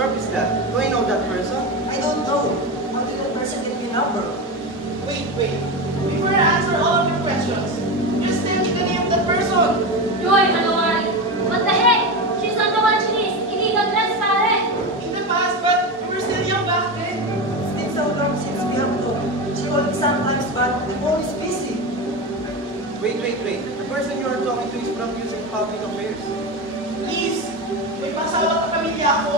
corp is that? Do I know that person? I don't know. How did that person get your number? Wait. Before I answer all of your questions, just tell me the name of that person. Joy Manawari. What the heck? She's not the one she is. Illegal drugs, pare. In the past, but we were still young back then. It's been so long since we have talked. She only sometimes, but I'm always busy. Wait. The person you are talking to is from using public affairs. Please, may pasawa ka pamilya ako.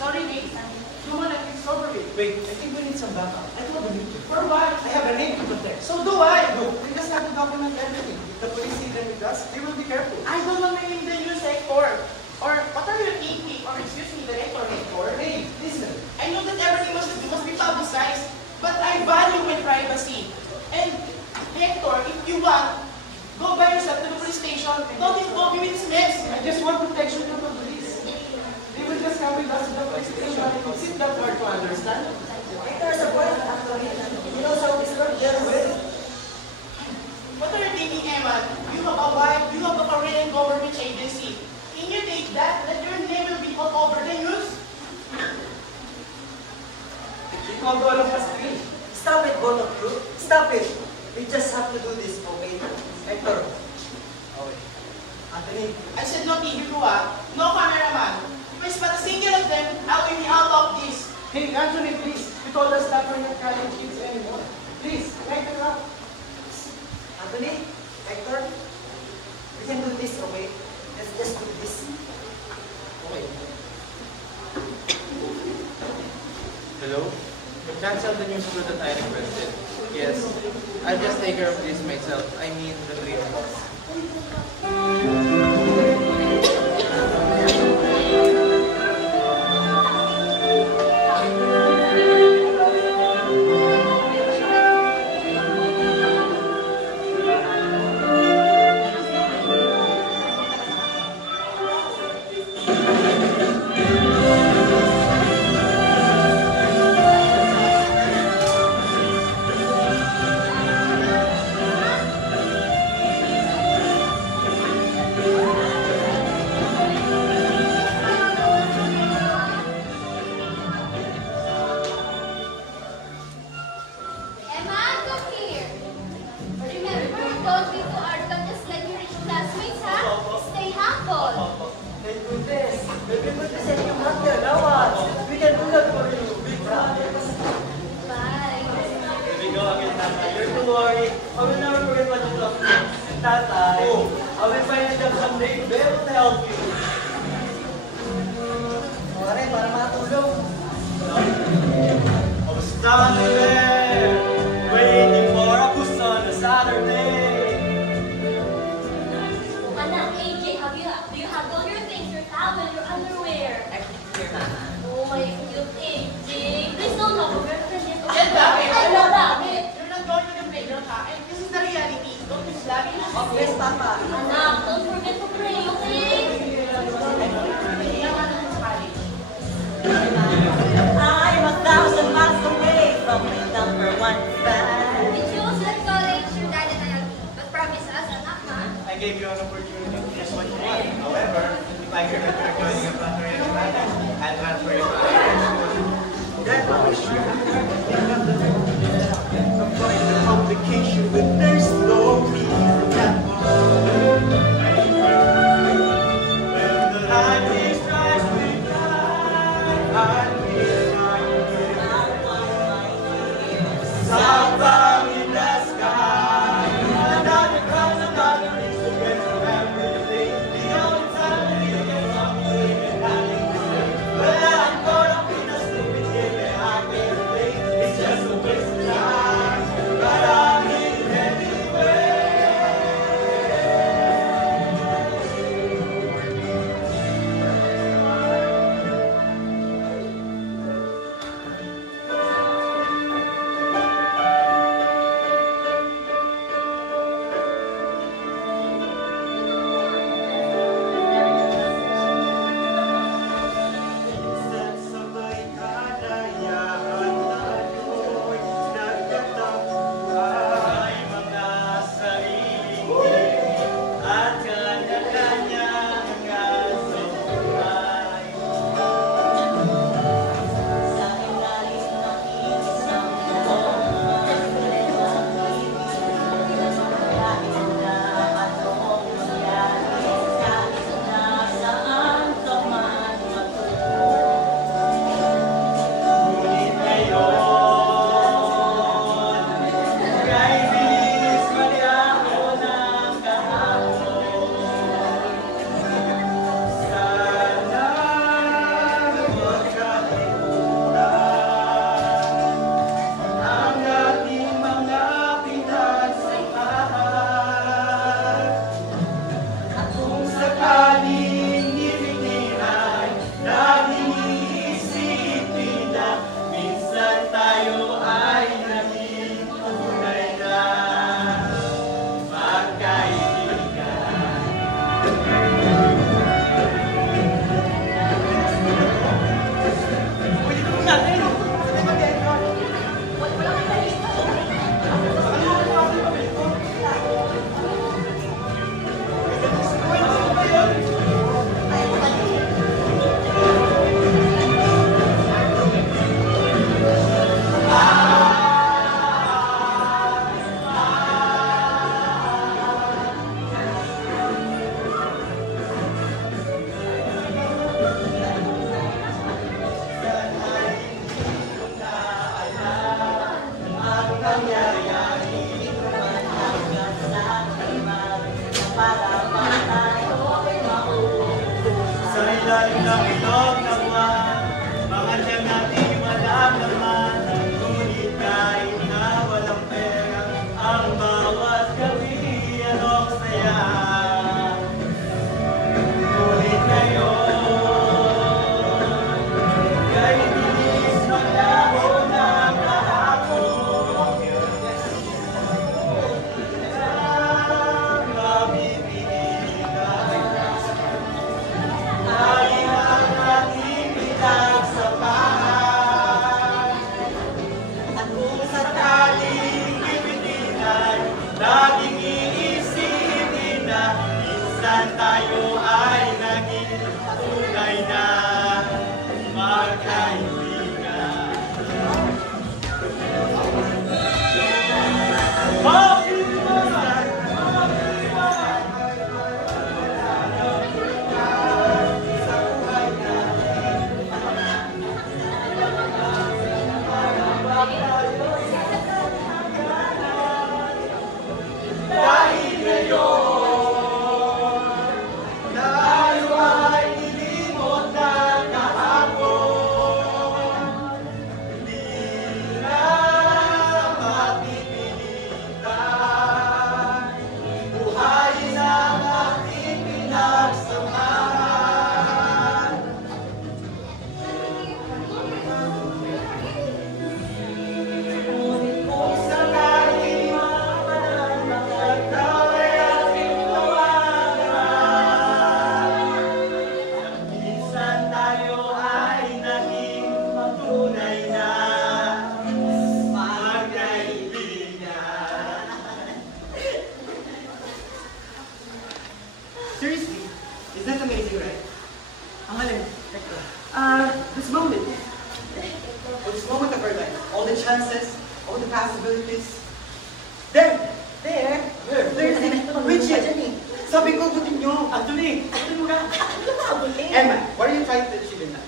Sorry, Nick. You want to fix over it? Wait, I think we need some backup. I don't believe you. For what? I have a name to protect. So do I. No, we just have to document everything. If the police see them with us, they will be careful. I don't want to name the news Hector. Or what are you thinking? Or excuse me, Director Hector. Hey, listen. I know that everything must be publicized, but I value my privacy. And Hector, if you want, go by yourself to the police station. Don't involve me with this mess. I just want protection from the police. They will just come with us to the police station. Is it that hard to understand? There's a point, actually. He knows how this works very well. What are you thinking, Eman? You have a wife, you have a Korean government agency. Can you take that your name will be all over the news? They called all of us green. Stop it, both of you. Stop it. We just have to do this, okay? Hector. Okay. Anthony. I said no TV crew, no cameraman. If I spot a single of them, I will be out of this. Hey, Anthony, please. You told us that we're not carrying kids anymore. Please, make it up. Anthony, Hector, we can do this, okay? Let's just do this. Okay. Hello? You canceled the news crew that I requested. Yes. I'll just take care of this myself. I mean, the 3 of us. Tatay, I will find a job someday to be able to help you. Pare, para matulong. I was standing there, waiting for a bus on a Saturday. Anak, AJ, do you have all your things, your towel, your underwear? Here na. Oh, my cute AJ. Please don't love your girlfriend yet. Yan bakit? I love that. You're not going to the playground, ha? And this is the reality. Don't just love it. Yes, Papa. Anak, don't forget to pray, okay? I'm 1,000 miles away from my number one fan. Did you also at college, your dad and I agree? But promise us, anak, ha? I gave you an opportunity to guess what you want. However, if I hear that you're joining a fraternity, I'll transfer you to Irish school. Then I wish you avoid the complication, but there's no reason at all. When the lightning strikes me blind, I feel my Somehow in the sky, another cross, another reason to get from everything. The only time we get something and having to say, well, I'm caught up in a stupid game and I can't play. It's just a waste of time, but I'm in anyway. Minsan sa may kalayaan ako'y nagtatagpuan mga sariling ibig at kanya-kanyang aso buhay. Sa ilalim ng isang buong pag-ibig, kahit na anong mangyari, kahit na saan ka man magtungo. Ngunit ngayon, kay bilis mali ako ng kahapon. Sana magkalimutan ang ating mga pinagsamahan. At kung sakaling ibigin ay laging iisipin na minsan tayo ay naging tunay na magkaibigan. Pwede ko natin. Wala kang talista, okay? Sa ilalim ng ilog na buwan, mga tiyan natin walang laman. Ngunit kahit na walang pera, ang bawat gabi anong saya. Ngunit ngayon, kay bilis maglaho ng kahapon. Ang mabibigay ay ang ating pinagsamahan. At kung sakaling ibitin ay laging iisipin na minsan tayo ay naging tunay na magkaibigan. Mag-iwalay, mag-iwalay, sa buhay natin. Dahil ngayon Isn't that amazing, right? Ang alin? This moment. Oh, this moment of our life. All the chances, all the possibilities. There! There. There's Richard! Sabi ko, butin nyo. Anthony! Anthony mo ka? Emma, what are you trying to achieve in that?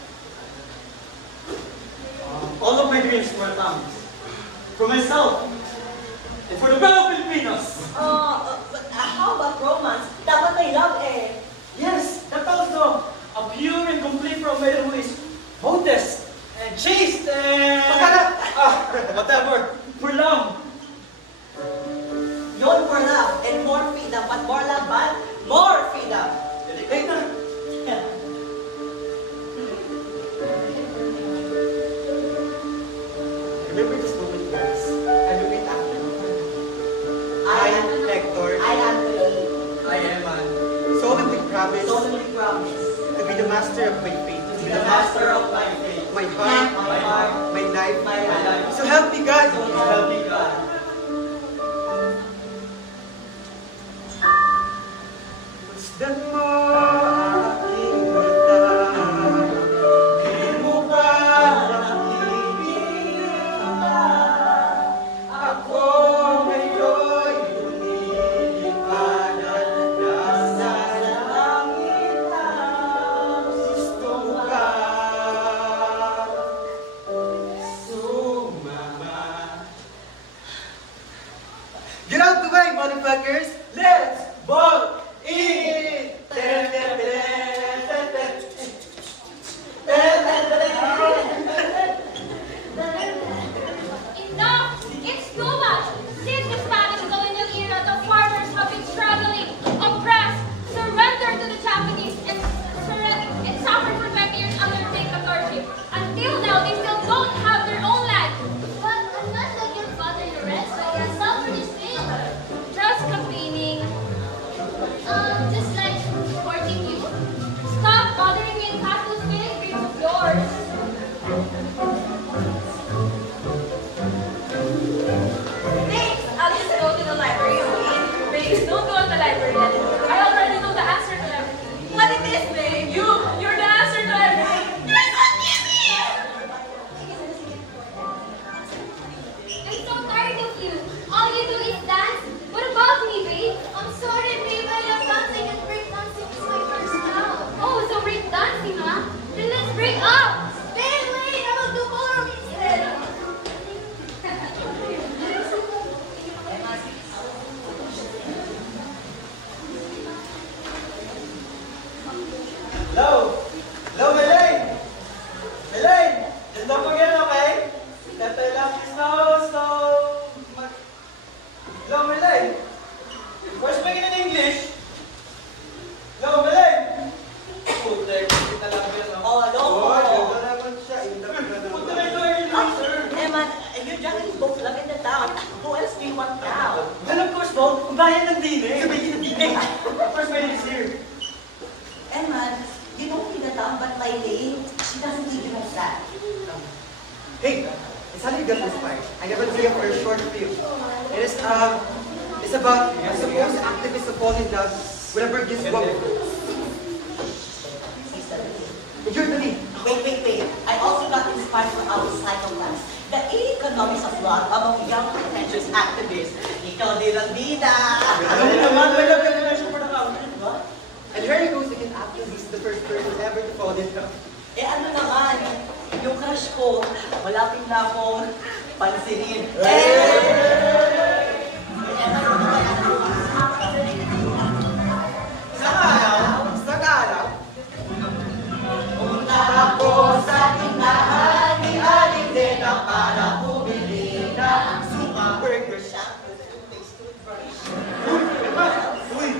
All of my dreams were accomplished. For myself. And for the fellow Filipinos. But how about romance? Dapat may love eh. Yes, that also. A pure and complete romance who is modest and chaste and... whatever. For love. Yun for love and more freedom. But more love, but more freedom. Delicate na. Yeah. Remember this moment, guys. I repeat after me. I am Hector. I am Lee. I am an Solemnly promise Solemnly promise to be the master of my faith. to be the master of my faith. My heart, My heart, my life, my life. So help me God. So help me God. Masdan mo aking mata. Di mo ba nakikita? Ako ngayon'y lumilipad at nasa langit na gusto ka sumama. Get out the way, motherfuckers! Let's ball in! Enough! It's too much! Since the Spanish colonial era, the farmers have been struggling, oppressed, surrendered to the Japanese, and suffered for 20 years under dictatorship. Until now, they still don't have their own land. But I'm not like your father Lorenzo. He has suffered his field. Just campaigning. Just like supporting you. Stop bothering me and have those feeling dreams of yours. Thanks. I'll just go to the library. Please, don't go to the library anymore. I already know the answer to everything. What it is, babe? You're the answer to everything. I'm so tired of you. All you do is dance. What about me, babe? I'm sorry, babe. I love dancing and break dancing is my first love. Oh, so break dancing, huh? Then let's break up. Babe, wait. I will do ballroom instead. Hello? Hello, Melaine? Melaine? Just don't forget, okay? That I love you so much. Hello, Melaine? We're speaking in English. Hello, Melaine? Putek, kita lang yan, no? Oh, no. Oh, naman siya. Punta na ito yung loser. Eman, you're dragging both love in the town. Who else do you want now? And of course, Bo, ang bayan ng dine. Sabihin ng dine. First lady is here. Eman, you don't need the town, but my lady, she doesn't even know that. Hey, it's how you got inspired. I have an idea for a short film. It's about a supposed activist who falls in love with a Burgess woman. You're the lead. Wait. I also got inspired from our cycle class. The economics of love among young pretentious activists. Ikaw din ang bida. Ano naman, may love for the country, di ba? And here he goes again after he's the first person ever to fall in love. Eh ano naman, yung crush ko, malapit na akong pansinin. Sa araw, Punta ako sa tindahan ni Aling Lena para bumili ng suka burger shampoo, toothpaste, toothbrush. uy,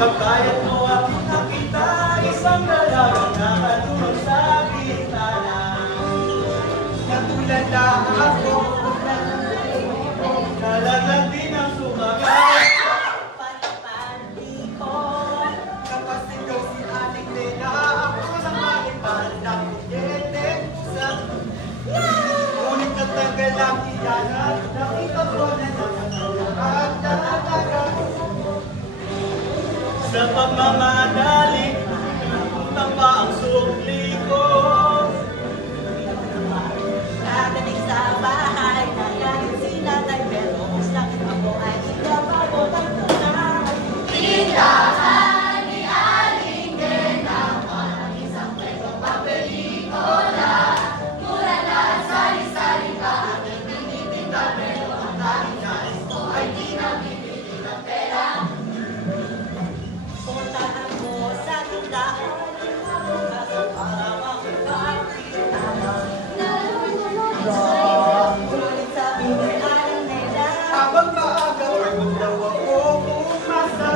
Pagkayat mo aking nakita, isang dalagang nakatulog sa bintana. natulad lang ako. Nalaglag din ang sumagal. Pagpandi ko, Kapag ikaw si Aling Lena, ako lang malipan ng kuryente sa... Ngunit natagal ang iyanat, nakita ko na nakatulog at nagmamadali, utang pa ang sukli ko. Nagaling sa bahay, nagaling si nanay, pero usang ako ay sinababo ng tunay. Tindahan ni Aling Dena, parang isang pletong papelikula. Mura na sari-sari pa aking tinitinda, pero ang daming nais ko ay di na bibili ng pera. Punta ako sa tindahan, kaso para makapagkilala. Ngunit sabi ni Aling Dena, Habang maaga, pagod daw ako umasa.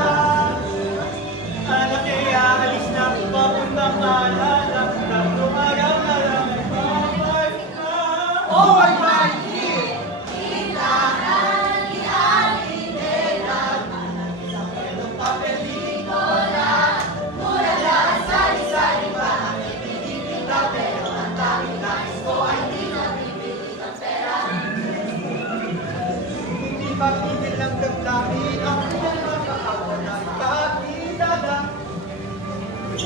Anak kaya alis na papuntang Alala. Tatlong araw na lang ay babalik na. Oh, ay mahigit! Tindahan ni Aling Dena, parang isang pletong papelikula. Mura na sari-sari pa aking tinitinda, pero ang daming nais ko ay di na bibili ng pera. Hindi pa pigil ang damdamin ang pinakakaawa na ipakita lang.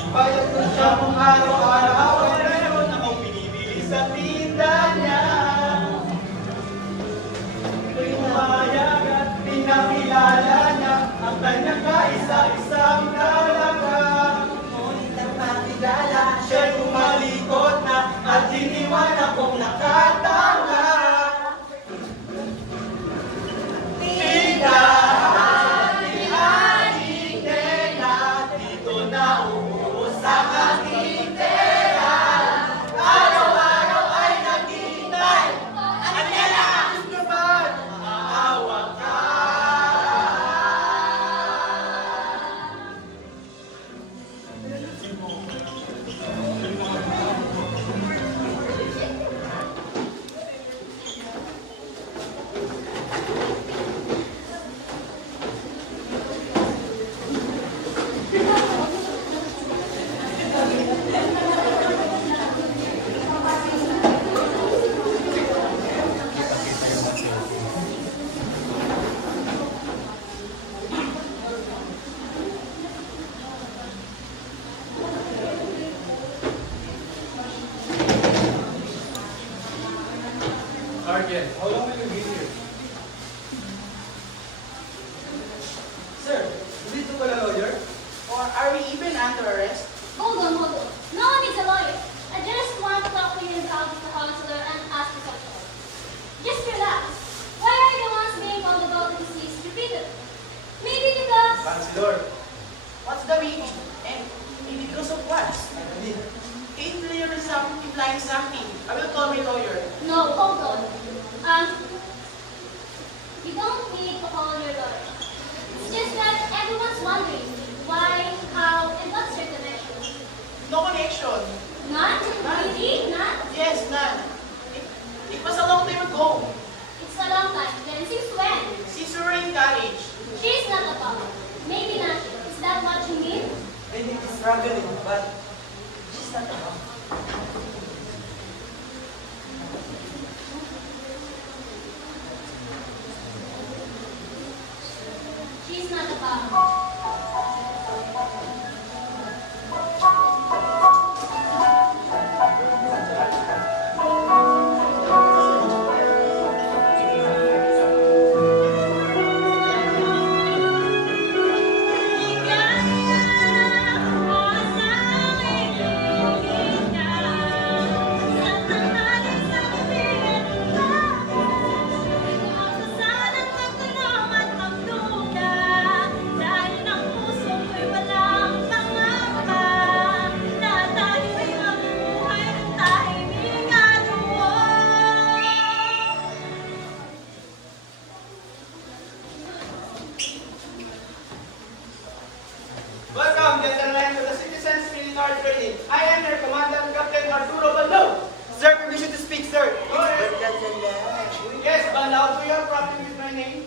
Bayad ko siya kung araw-araw ay meron akong binibili sa tinda niya. Ito'y umayag at pinakilala niya ang kanyang kaisa-isang dalaga. ngunit ang makilala, Siya'y umalikot na at iniwan akong nakatanga. Tindahan ni Aling Dena, dito na uubos ang aking pera. Araw-araw ay naghihintay. At kailangan gusto ba't maawa ka? Sergeant, how long will you be here? Sir, is it to a lawyer? Or are we even under arrest? Hold on, hold on. No one needs a lawyer. I just want to talk to you about the counselor and ask you something. Just relax. Why are the ones being called about the deceased repeated? Maybe because... Counselor, what's the meaning? And because of what? It clearly implies something. I will call my lawyer. No, hold on. You don't need to call your lawyer. It's just that everyone's wondering why, how, and what's your connection. No connection. None? Really? None? Yes, none. It was a long time ago. It's a long time. Then since when? Since we were in college. She's not a problem. Maybe not. Is that what you mean? maybe he's struggling, but she's not alone. She's not a problem. Welcome, gentlemen, to the Citizens Military Training. I am your Commandant Captain Arturo Bando. Sir, permission to speak, sir. Yes, Bando, do you have problem with my name?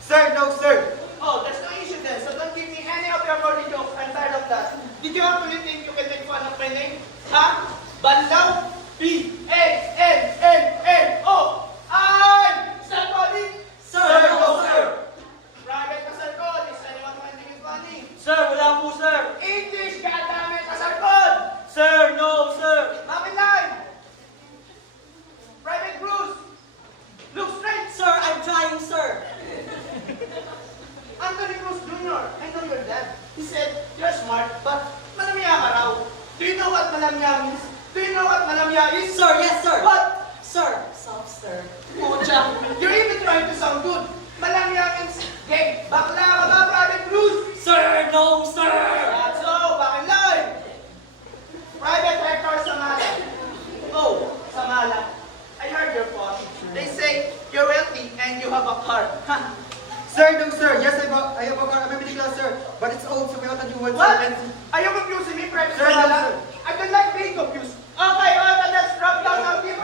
Sir, no, sir. Oh, there's no issue then, so don't give me any of your corny jokes. I'm tired of that. Did you actually think you can make fun of my name? Huh? Bando? B-A-N-N-N-O. I! Somebody? Sir, no, sir. Private na sir ko. Is anyone finding it funny? Sir, wala po, sir. smart, but malamya ka raw. Do you know what malamya means? Do you know what malamya is? Sir, yes, sir. What? Sir, soft, sir. Pucha, you're even trying to sound good. Malamya means gay, bakla, mga private cruise. Sir, no, sir. That's so, bakit lang? Private rector sa Mala. Oh, sa Mala. I heard your phone. They say you're wealthy and you have a car. Ha. Sir, no, sir. Yes, I have a car. I'm a middle class, sir. But it's old, so we have to do one, What? sir. Are you confusing me, private Sir, sa no, Mala? sir. I don't like being confused. Okay, let's drop down our people.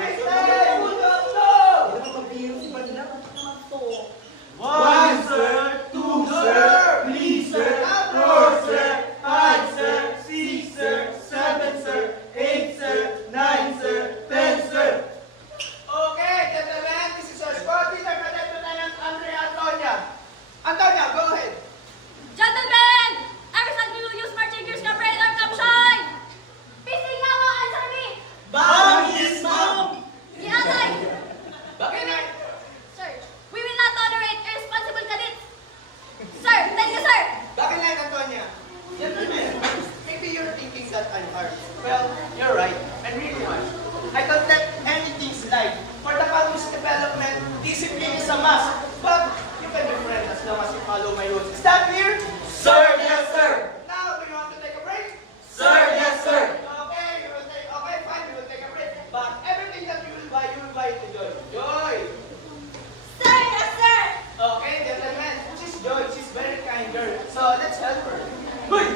One, sir. Two, sir. Three, sir. Four, sir. Five, sir. Six, sir. Seven, sir. Eight, sir. Nine, sir. 10, sir. Okay, gentlemen, this is our squad leader, Cadet Lieutenant Andrea Antonia. Antonia, go ahead. Gentlemen, ever since we will use marching gears ka parade or come shine. Pising nga mo, answer me. Ma'am, yes, ma'am. Iatay. Bakit? Sir, we will not tolerate irresponsible cadets. Sir, thank you, sir. Bakit lang, Antonia? Gentlemen, maybe you're thinking that I'm hard. Well, you're right. I'm really hard. I don't let anything slide. For the country's development, discipline is a must. But you can be friends as long as you follow my rules. Is that clear? Sir, yes, sir. Now, do you want to take a break? Sir, yes, sir. Okay, fine, we will take a break. But everything that you will buy to Joy. Joy! Sir, yes, sir. Okay, gentlemen, she's Joy. She's very kind girl. So let's help her. Good.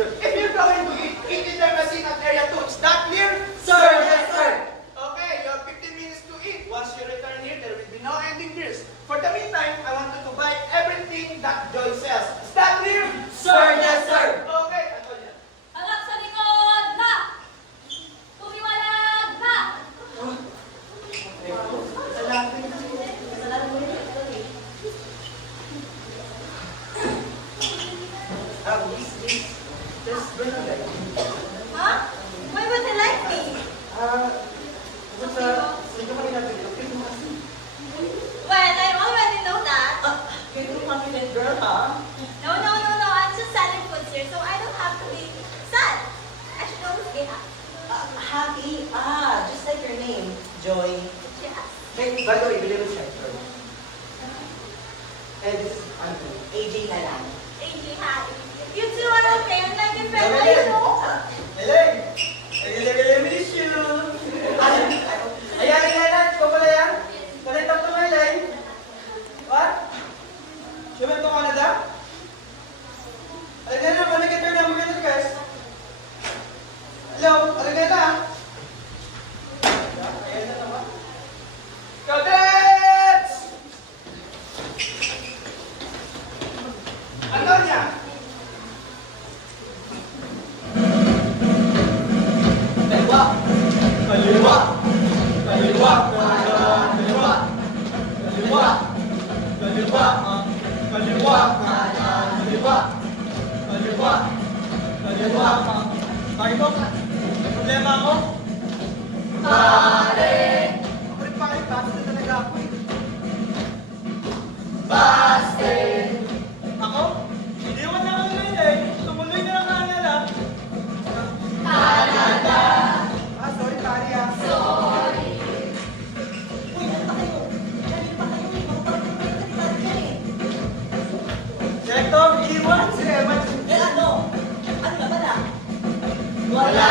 If you're going to eat in the machine at Area 2, is that clear? Sir, yes, sir. Okay, you have 15 minutes to eat. Once you return here, there will be no ending drills. For the meantime, I want you to buy everything that Joy sells. Is that clear? Sir, yes, sir. Okay, Antonia. Hangak sa likod na. Tumiwalag na. There's Bernadette. Huh? Why would they like me? Sige kami natin. Okay mo kasi. Well, I already know that. You're too confident, girl, huh? No. I'm just selling foods here, so I don't have to be sad. I should always be happy. Happy. Just like your name, Joy. Yeah. Hey, by the way, believe in sector. And this is Anthony. AJ na lang. AJ, hi. You two are okay. I'm like your friend. Come I in. know. Elaine! I miss you! Ayan, ikaw pala yan? Connect up to my line. What? You went to Canada? Alagay na, mag-enter guys. Hello, alagay na. Ayan na naman. Cadets! Antonia! Kaliwa! Kaliwa! Kaliwa! Kaliwa! Kaliwa! Kaliwa! Kaliwa! Kaliwa! Kaliwa! Kaliwa! Pare mo? May problema ako? Pare! Pare, bakit na talaga ako eh? Baste! Ako? Hindi naman na kami eh. Tumuloy na lang Canada. Canada. Sorry, pare ah. Uy, ano pa kayo? Galing pa kayo. Magpapagod kayo sa liban dyan eh. Director, iwan si Evan. Eh ano? Ano na pala? Wala!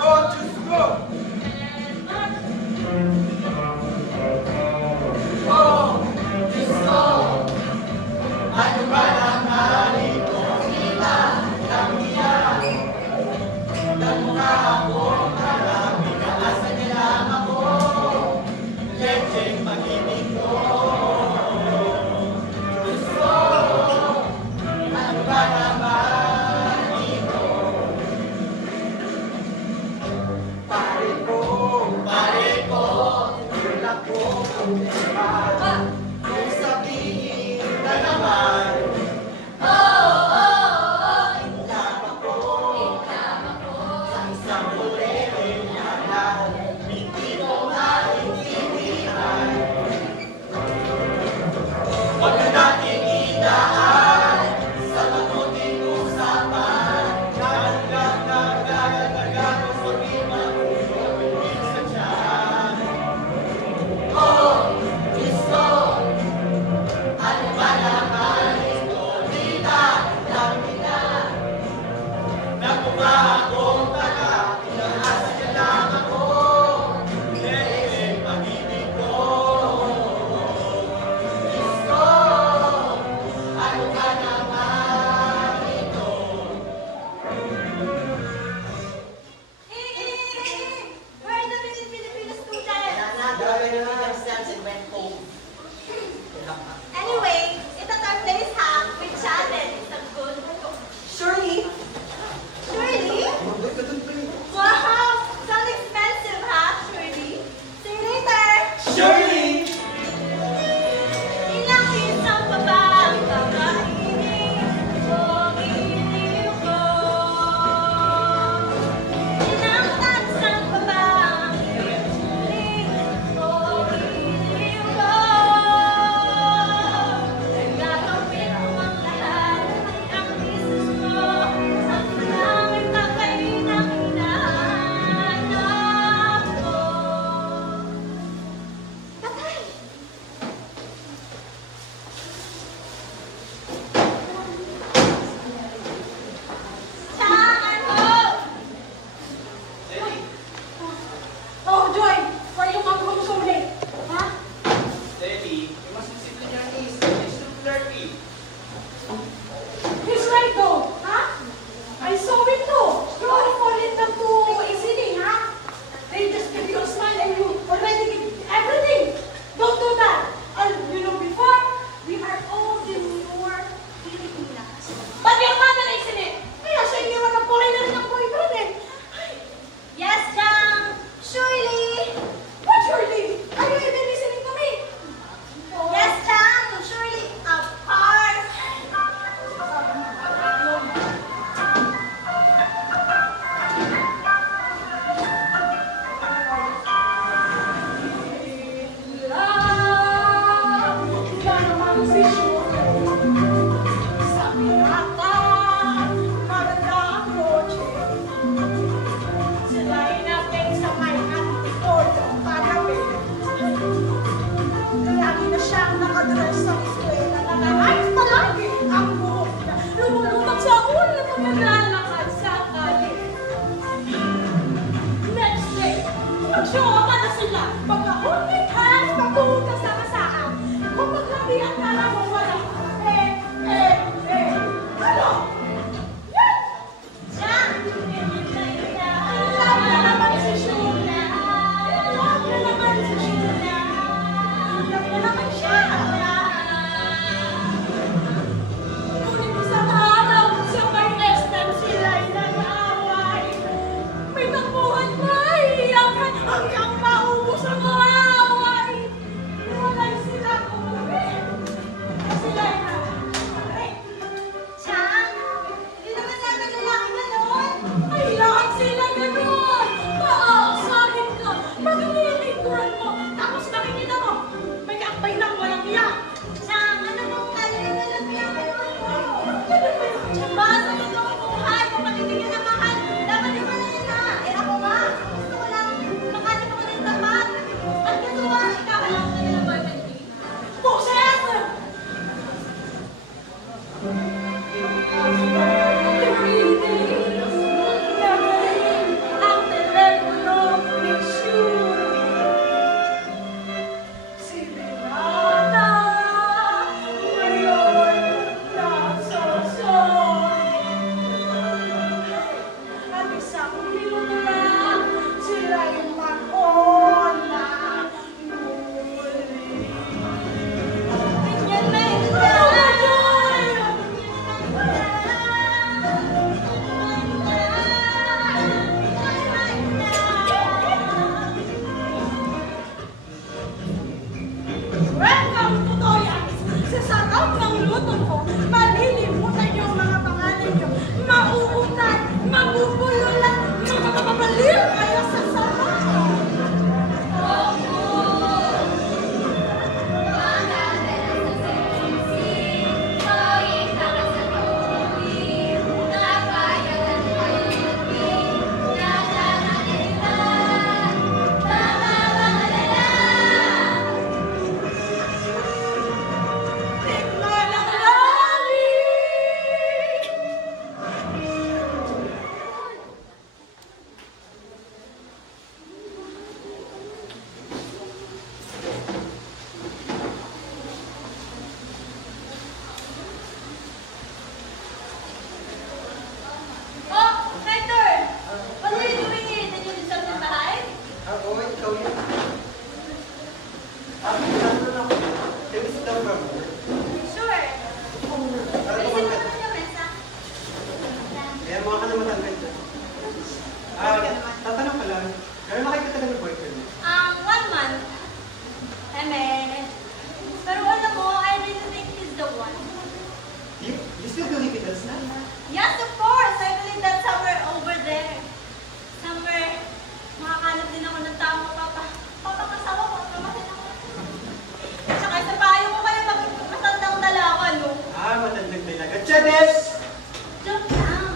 Go, choose, go! Oh, Cristo! Ano ba ang narito? Kita, kamiya. Nagmukha ako, marami ka asa nila ako. Lecheng mag-ibig ko. gathered themselves and went home. Anyway, it's at our place, ha? We chatted. It's a good. Shirley, Shirley? Wow! Sounds expensive, ha, Shirley? See you later! Shirley! Ilang isang babang kakainin kung iniiw ko. Ilang tansang babang iusulit kung iniiw ko. Gagawin ko ang lahat ang business mo. Ang langit na kayo nang hinahanap ko. Patay! Saan mo? Oh, Joy! Why you come home so late? Huh? Debbie, you mustn't sit on your knees. It's too flirty. He's right though, huh? I saw it too. You all fall in love too easily, huh? They just give you a smile and you already give everything. Don't do that. You know, before, we are all demure Filipinas. But your mother isn't it? Kaya siya iniwan ng foreigner ng boyfriend eh. Ay, Yes, Jang. Shirley. what Shirley? Are you even listening to me? Yes, Jang. Shirley. Of course. Wala namang si Shirley. Sabi ata, maganda ang kotse. Sila'y natin sa may antipolo kagabi. Lagi na siyang nakadress sa eskwela. Nakaayos palagi ang buhok niya. Lumulutang sa ulo na naglalakad sa kali. Next day, mag-show na sila. Pagka-holding hands, pagpunta sa kasaan. Kung maglabi ang kala mo wala. Ano? Yan! Jang. Love na naman si Shula. Love na naman si Shula. Love na naman siya. Ngunit isang araw, sa may SM sila'y nag-aaway. May tampuhan na iiyakan hanggang maubos ang awa. din ako ng tao, papakasawa ko, pamasin ako. Tsaka isa pa, ayaw ko kayo matandang dalawa, no? Ah, matandang talaga. Chades! Joke lang.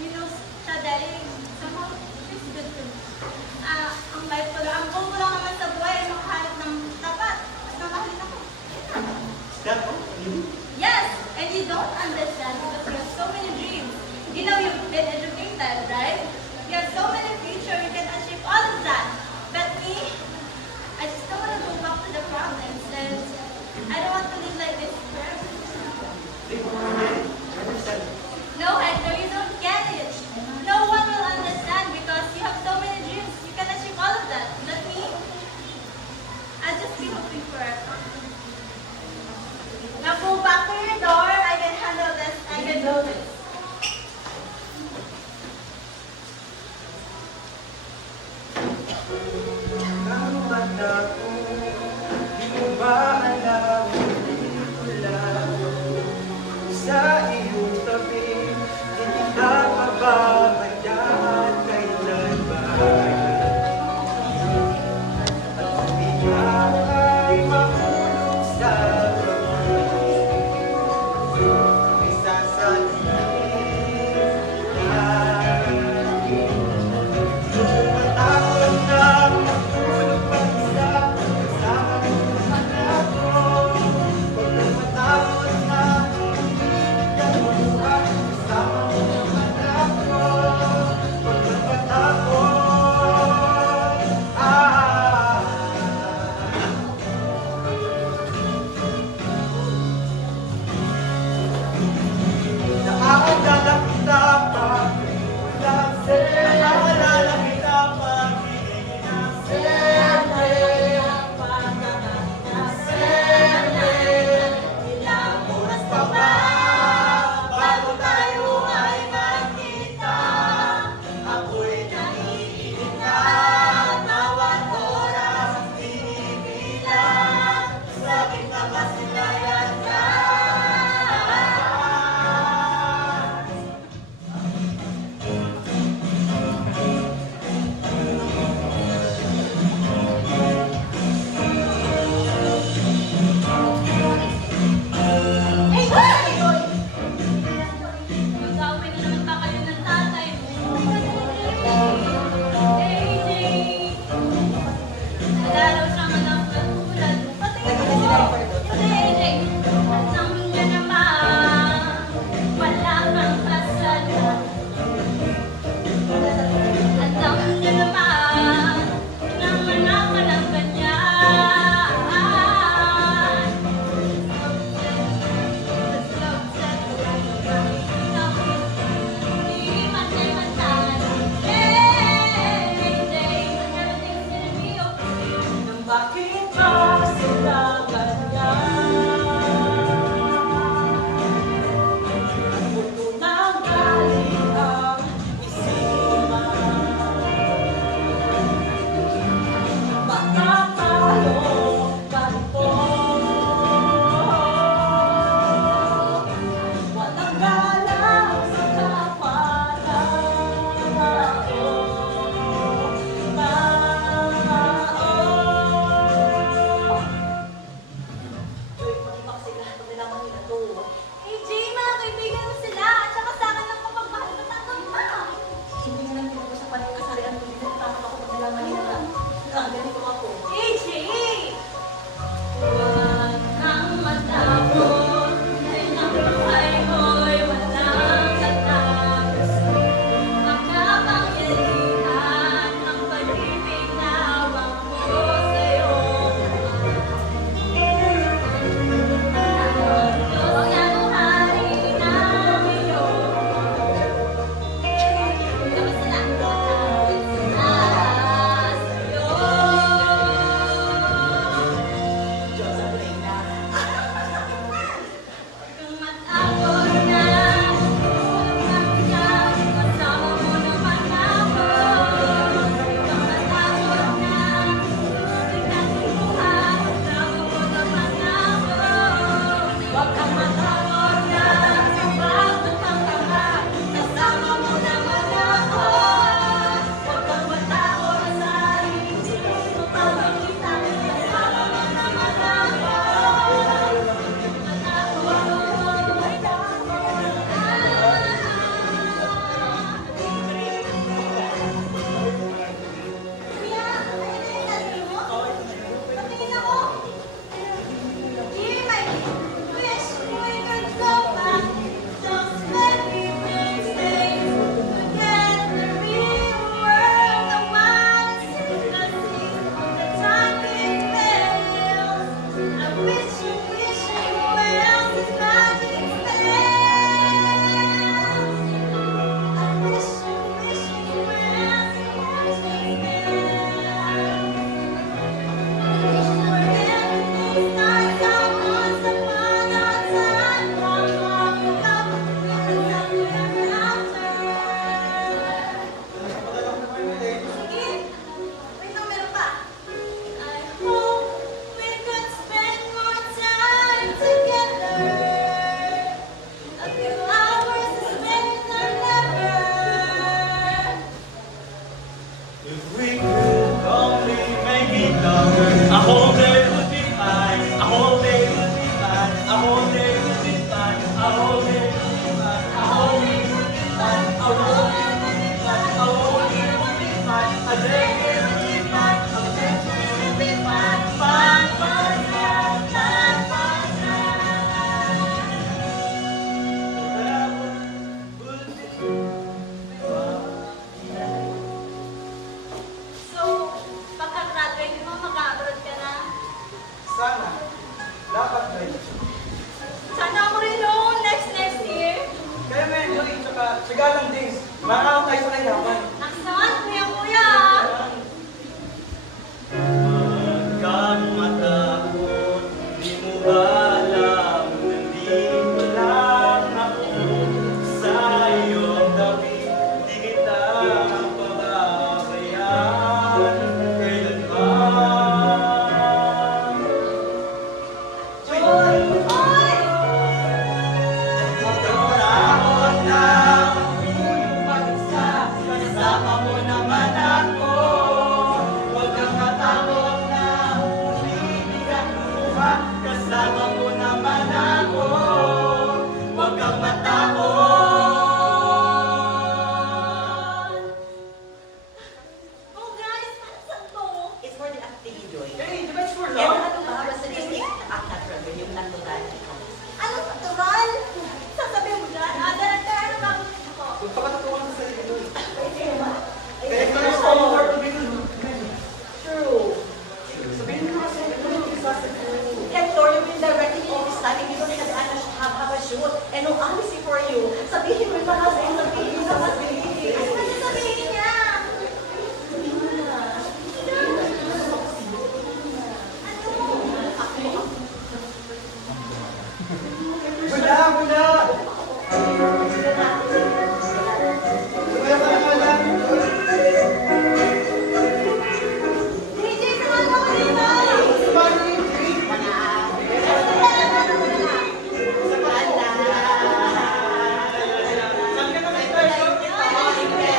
You know, Chadel, somehow, it's good to me. Ang life ko lang, ang goal ko lang naman sa buhay ay makahanap ng tapat at mamahalin ako. Yun lang. Is that all? Really? Yes, and you don't understand because you have so many dreams. You know, you've been educated, right? You have so many future, you can achieve all of that. But me, I just don't want to go back to the province and I don't want to live like this forever. No, Hector, you don't get it. No one will understand because you have so many dreams. You can achieve all of that. But me, I'll just be hoping forever. Now go back to your door. I can handle this. I can do this. Ang mata ko, di mo ba alam, hindi ko lang sa iyong tabi, di kita pababayaan kailanman. At hindi ka ay mahulog sa pag-ibig, may sasabihin ka. Matakot na matulog mag-isa, kasama mo naman ako. Huwag kang matakot na hindi ka maluwag, kasama mo naman ako. Huwag kang matakot. Naaalala kita pag ulan, naaalala kita pag ilang oras pa ba bago tayo ay magkita? Ako'y naiinip na bawat oras binibilang, sabik na masilayan ka. Hey, boy! Mag-away na naman ba kayo ng tatay mo? AJ! Nalalaw siya man ang katulad. Patingin mo! Kasi AJ, alam niya naman, wala kang kasalanan. Alam niya naman, nanganak ka ng ganyan. Bakit ba sila ganyan? Ang buto ng galing ang isipan. Makakalo ganito. Walang galang sa kapwa-tao. AJ, mga kaibigan mo sila. At saka sa akin lang mapagmahal na tanggap ka. Hindi nga lang pinag-usapan ng kasarian ko dito. Takot ako pag nalaman nila. Ganito ako. AJ! Huwag kang matakot. Dahil ang buhay mo'y walang katapusan. Makapangyarihan ang pag-ibig na hawak ko sa'yo. Diyos yan ang hari ng iyon. Kami sila. Sa'yo. i-enjoy. Hey, di ba it's for Kaya love? naman tumahaba sa Disney at natural yung natural. Ano natural? Sasabihin mo dyan, dara-dara naman ako. Kung pakatutuan sa sarili mo. Ay, Kaya ito yung forward to be true. Sabihin mo kasi, ito yung isasabihin mo. Hector, you've been directing me all this time and you don't have a shoot. And no honesty for you. Sabihin mo yung sabihin mo yung Ano ba sasabihin niya? Bula, bula! Bula ka naman lang. DJ, samahan mo ko dito! Sabali, Saan ka naman tayo?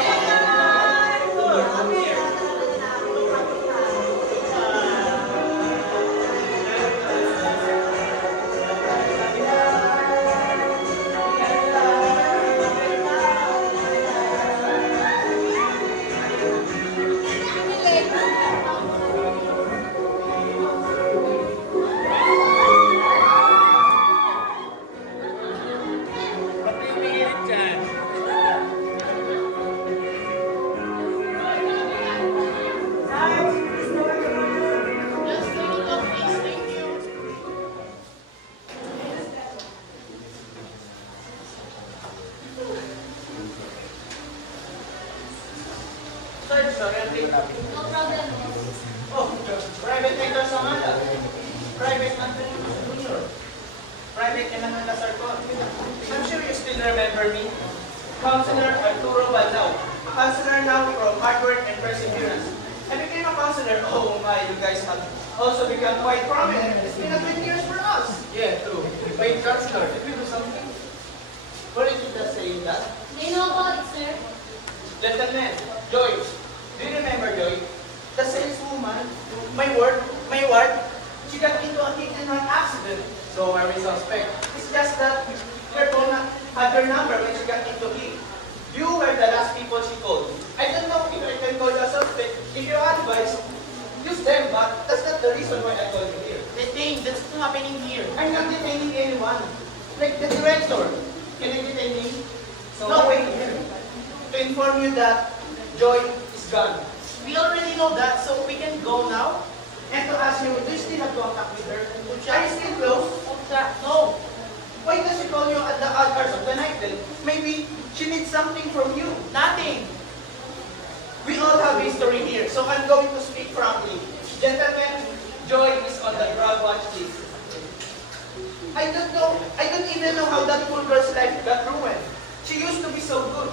Sorry, I'm late. No problem. Oh, Private Hector Samala. Private Anthony Jr. Private Emmanuel Sarcon. I'm sure you still remember me. Counselor Arturo Balao. A counselor now from hard work and perseverance. I became a counselor. Oh my, you guys have also become quite prominent. It's been a good years for us. Yeah, true. Wait, counselor, did we do something? What did you just say that? They know about it, sir. Lieutenant, Joy. Do you remember Joy? The saleswoman, my ward, she got into a hit and run accident. So are we suspect? It's just that her phone had her number when she got into hit. You were the last people she called. I don't know if I can call you a suspect. If you advise, use them, but that's not the reason why I called you here. Detain, that's not happening here. I'm not detaining anyone. Like the director. Can I detain him? No. wait here. To inform you that Joy is gone. We already know that, so we can go now. And to ask you, do you still have contact with her? Are you still close? No. Why does she call you at the odd hours of the night then? Maybe she needs something from you. Nothing. We all have history here, so I'm going to speak frankly. Gentlemen, Joy is on the drug watch list. I don't even know how that poor girl's life got ruined. She used to be so good.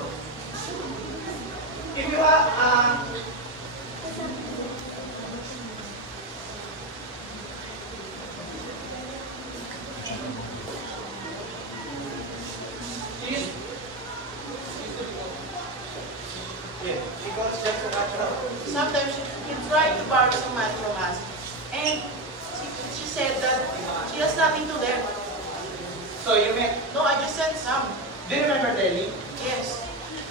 If you have, she calls just to catch up. Sometimes she tried to borrow some money from us. And she said that she has nothing to lend. So you met. No, I just sent some. Do you remember Delhi? Yes.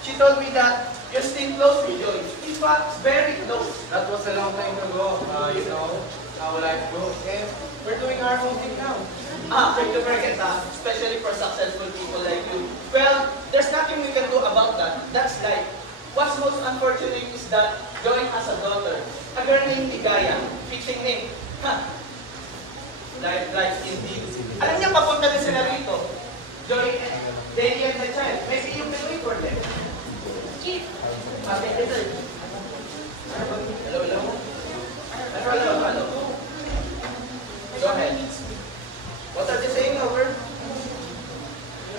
She told me that you're still close with Joy. In fact, very close. That was a long time ago. You know how life goes. And we're doing our own thing now. Thank you very much, especially for successful people like you. Well, there's nothing we can do about that. That's life. What's most unfortunate is that Joy has a daughter, a girl named Ligaya. Fitting name. Life indeed. Alam niya, papunta din sila rito. Joy, they and the child. Maybe you can wait for them. Chief, Hello, hello. Hello. Go ahead. What are they saying over?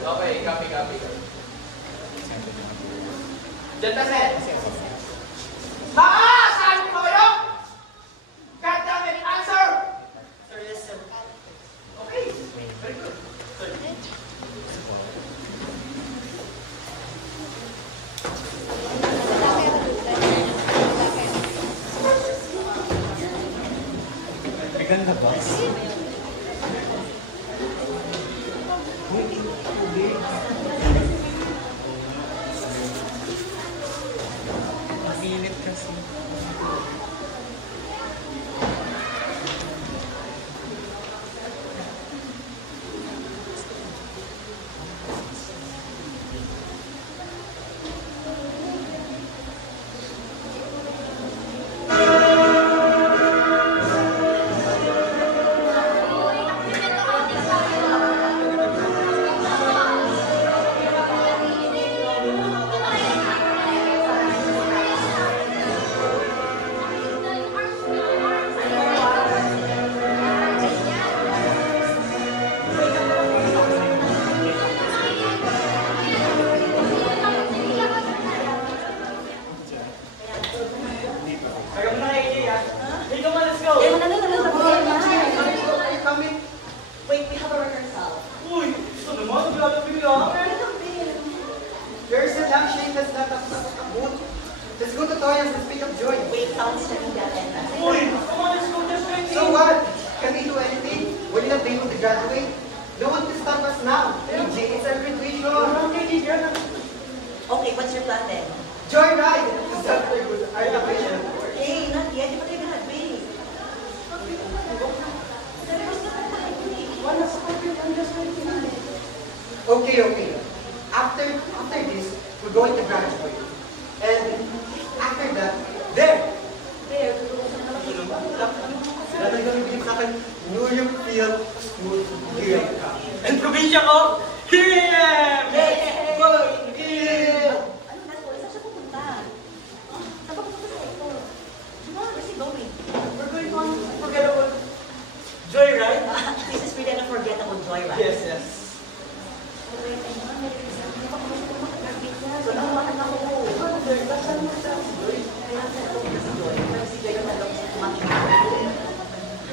Okay, copy. Gentlemen. Saan mo kayo? God damn it, answer! Sir, yes, sir. Okay, very good. okay. After this, we're going to graduate. And after that, there! Sila na gagawin sa akin, New York feel smooth, here I come. And probinsya ko, here I am! Yeah! Ano na po? Saan siya pupunta? Saan ba pupunta sa ito? Ano? Where's he going? We're going on unforgettable joyride. This is really an unforgettable joyride. Yes, yes. So, nakuhaan ako.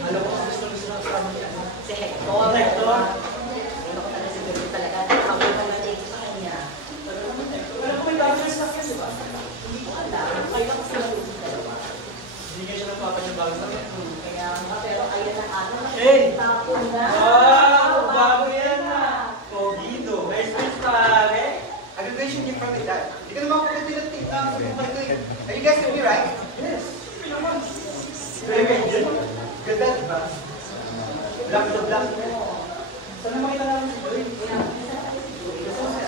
Alam ko, gusto na sa amin. Si Hector. Hector. Ano ko talaga si Gary talaga. Nakakabot ka na dito sa kanya. Wala ko may damage sa akin, di ba? Hindi ko alam. Kaya ko sila dito dalawa. Hindi nga siya napapanibago sa akin. Kaya nga, pero ayun ang ano. Hey! Tapon na. Wow! Bago yan ha! Pogido! Nice place pare! A graduation gift from my dad. Hindi ko naman pwede na take down sa mga ito. Are you guys with me, right? Yes! Very good. Ganda, diba? Black to black. Sana makita namin si Joy.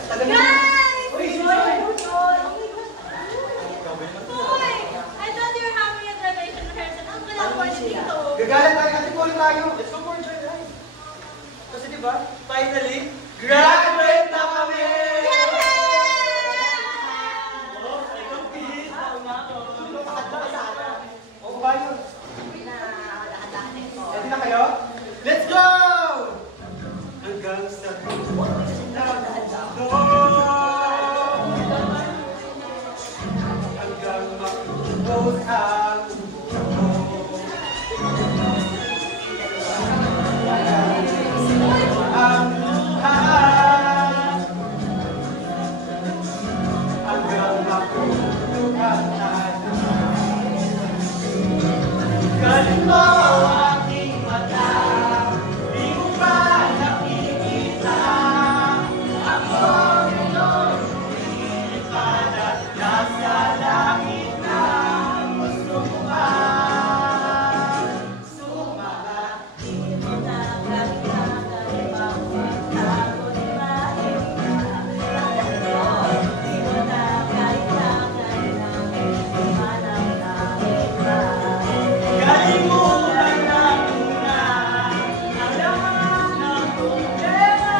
Tagal na. Guys! Uy, si Joy! Joy! Joy! Oh my God. Boy, I thought you were having a graduation rehearsal. Ang wala ko dito. Gagalan tayo, kasi puli tayo. Let's go for joyride. Kasi diba, finally, graduate na kami! Oh, ikaw, Pete. Tama ko. O, ba yun? Dahan-dahan ito. Ready na kayo? Let's go! Hanggang sa hanggang maubos ang ang lahat. Hanggang maputukan galing mo ang aking mata, di mo ba nakikita? Ako ngayon, lumilipad at nasa langit na. Gusto mo ba sumama? Di mo na kailangan ipagpagtago ni Maria. Di mo na kailangan ng humanap na iba. Kalimutan na muna ang lahat ng problema.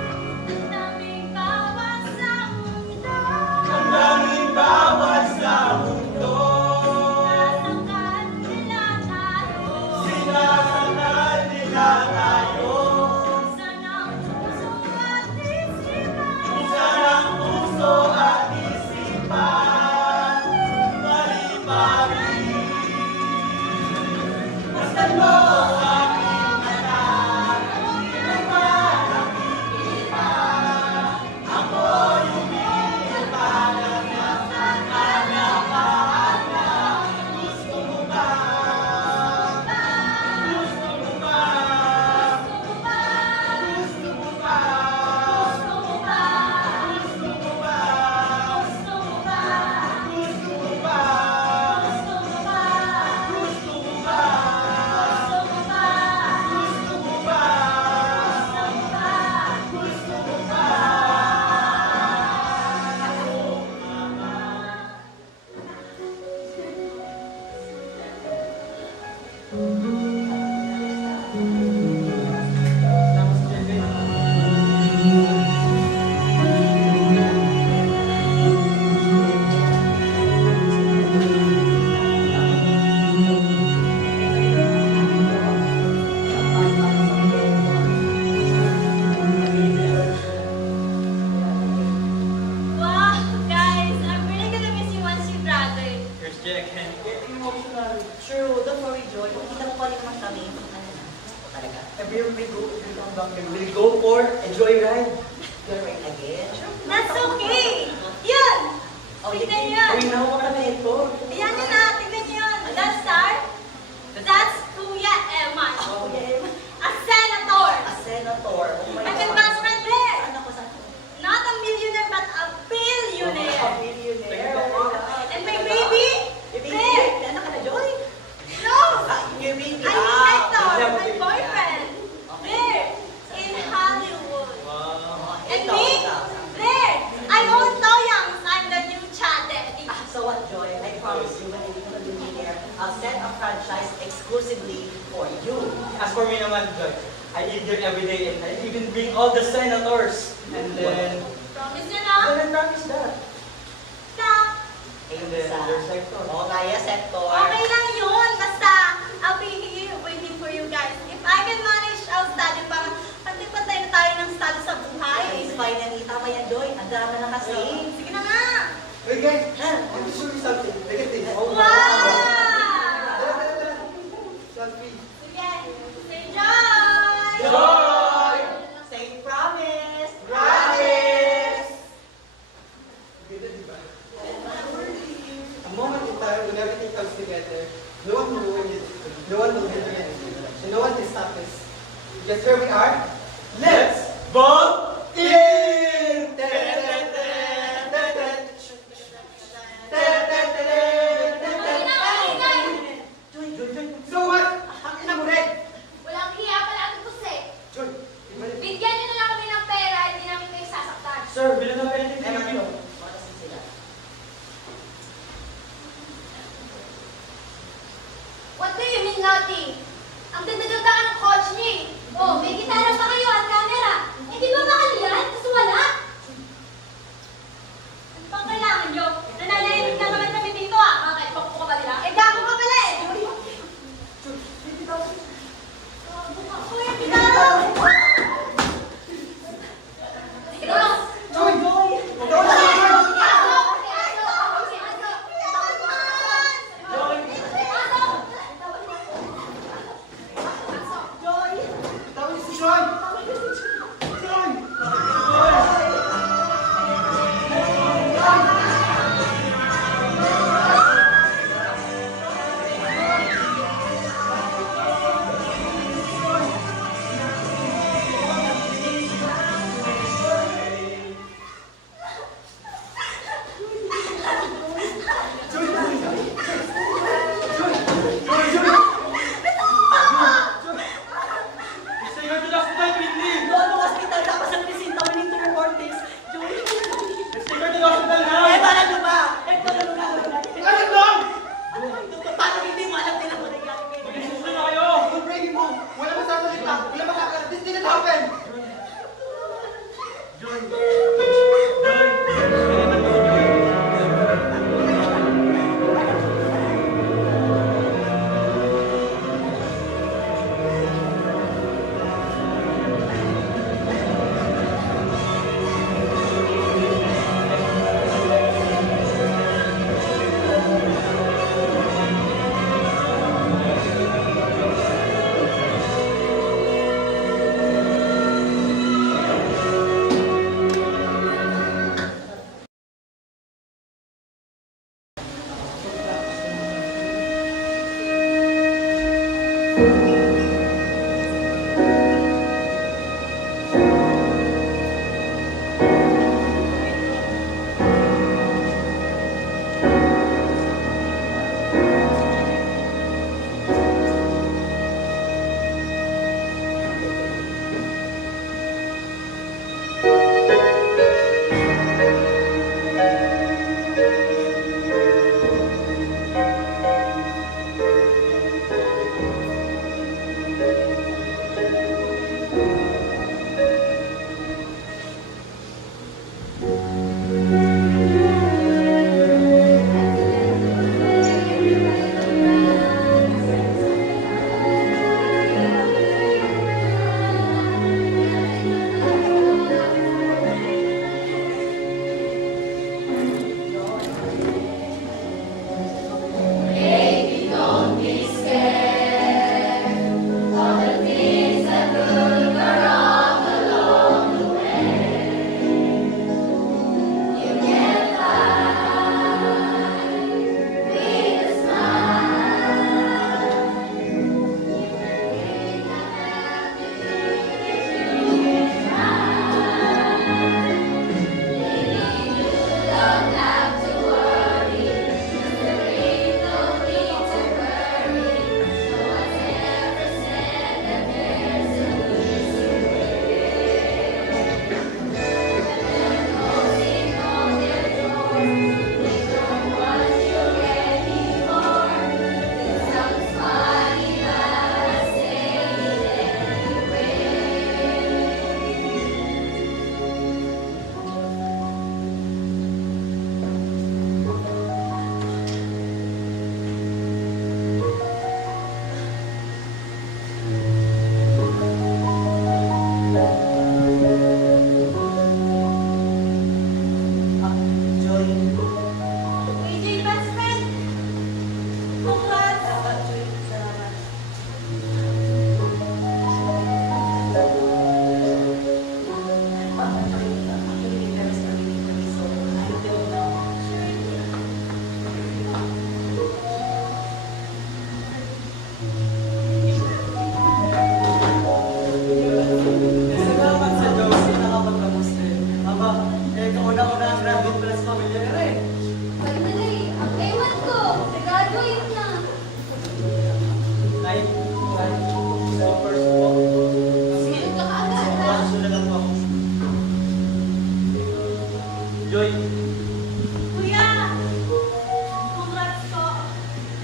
Ang daming bawat sa mundo. Ang daming bawat sa mundo, Nasangkal nila tayo. sinasakal nila tayo. Sana ang puso at isipan. Buksan ang puso at isipan, pari-pari. Buksan mo ang aking anak, may nakikita. Ako lumilipad at nasa kanya-kanya. Gusto mo ba? Gusto mo ba? Gusto mo ba? Gusto mo ba? Gusto mo ba? Gusto mo ba? Gusto mo ba? Gusto mo ba? Gusto mo ba? Gusto mo ba? Gusto mo ba? Getting emotional. True, don't worry, Joy. Kung kita mo pa rin naman kami, ano na, talaga. Every we go for a joyride. You're right again. That's okay! Yun! Tignan niyo yan! Uy, nakuha ka na ito. Ayan yun na, tignan niyo yun. That star, that's Kuya Eman. Oh, yeah. A senator. A senator. Oh my And God. my best friend there. Ano ko sa... Not a millionaire, but a A billionaire. millionaire. Oh my God. And my baby, Baby, there. anak ka na, Joy? No! Your baby. I mean Hector, my boyfriend. There, in Hollywood. And Ito, me, ito. there. I own Toyang. I'm the new chat daddy. So what, Joy? I promise you, when I become a millionaire, I'll set a franchise exclusively for you. As for me naman, Joy, I eat here every day and I even bring all the senators. And then, Promise niyo na? then I promise that. Na. And then there's Hector. Oh, kaya, sector. Okay lang yun. Basta, I'll be here waiting for you guys. If I can manage, I'll study para pantay-pantay na tayo ng study sa buhay. Guys, finally, tama yan, Joy. Ang drama na kasi. Sige na nga. Hey guys, I will show you something. Look at this. Wow! Selfie. Sige. Enjoy! Joy! Say promise. Promise! Ganda, di ba? A moment in time when everything comes together, no one will ruin it, no one will hinder it, and no one can stop us. Because here we are. Let's vote in! Joy, Joy, Joy. So what? Ang ina mo rin! Walang hiya pala ang kusik. Joy, Bigyan niyo na lang kami ng pera, hindi namin kayo sasaktan. sir, bilang na pwede Eh, Marlo, makasin sila. What do you mean, naughty? Ang ganda-ganda ng coach niya eh. Oh, may gitara pa kayo at camera. Eh, di ba mahal yan? Tapos wala? Ano pang kailangan nyo? Nananahimik na naman kami dito ah. Bakit? Pakpo ka ba nila? Eh, gago ka pala eh. Uy, ang gitara! Sige na. Joy! Joy! Tawag niyo si Joy! Joy! Stay here to the hospital, quickly! Doon mo hospital ka pa sa presinta, we need to report this. Joy. Let's take her to the hospital now! Eh, paano ba? Eh, paano ba? Ano lang? Ano ba ito? Paano hindi mo alam nila kung nangyari ngayon? Mag-isusun na kayo! Don't break it, move! Wala masasalita! Wala makakala! This didn't happen! Joy! Joy!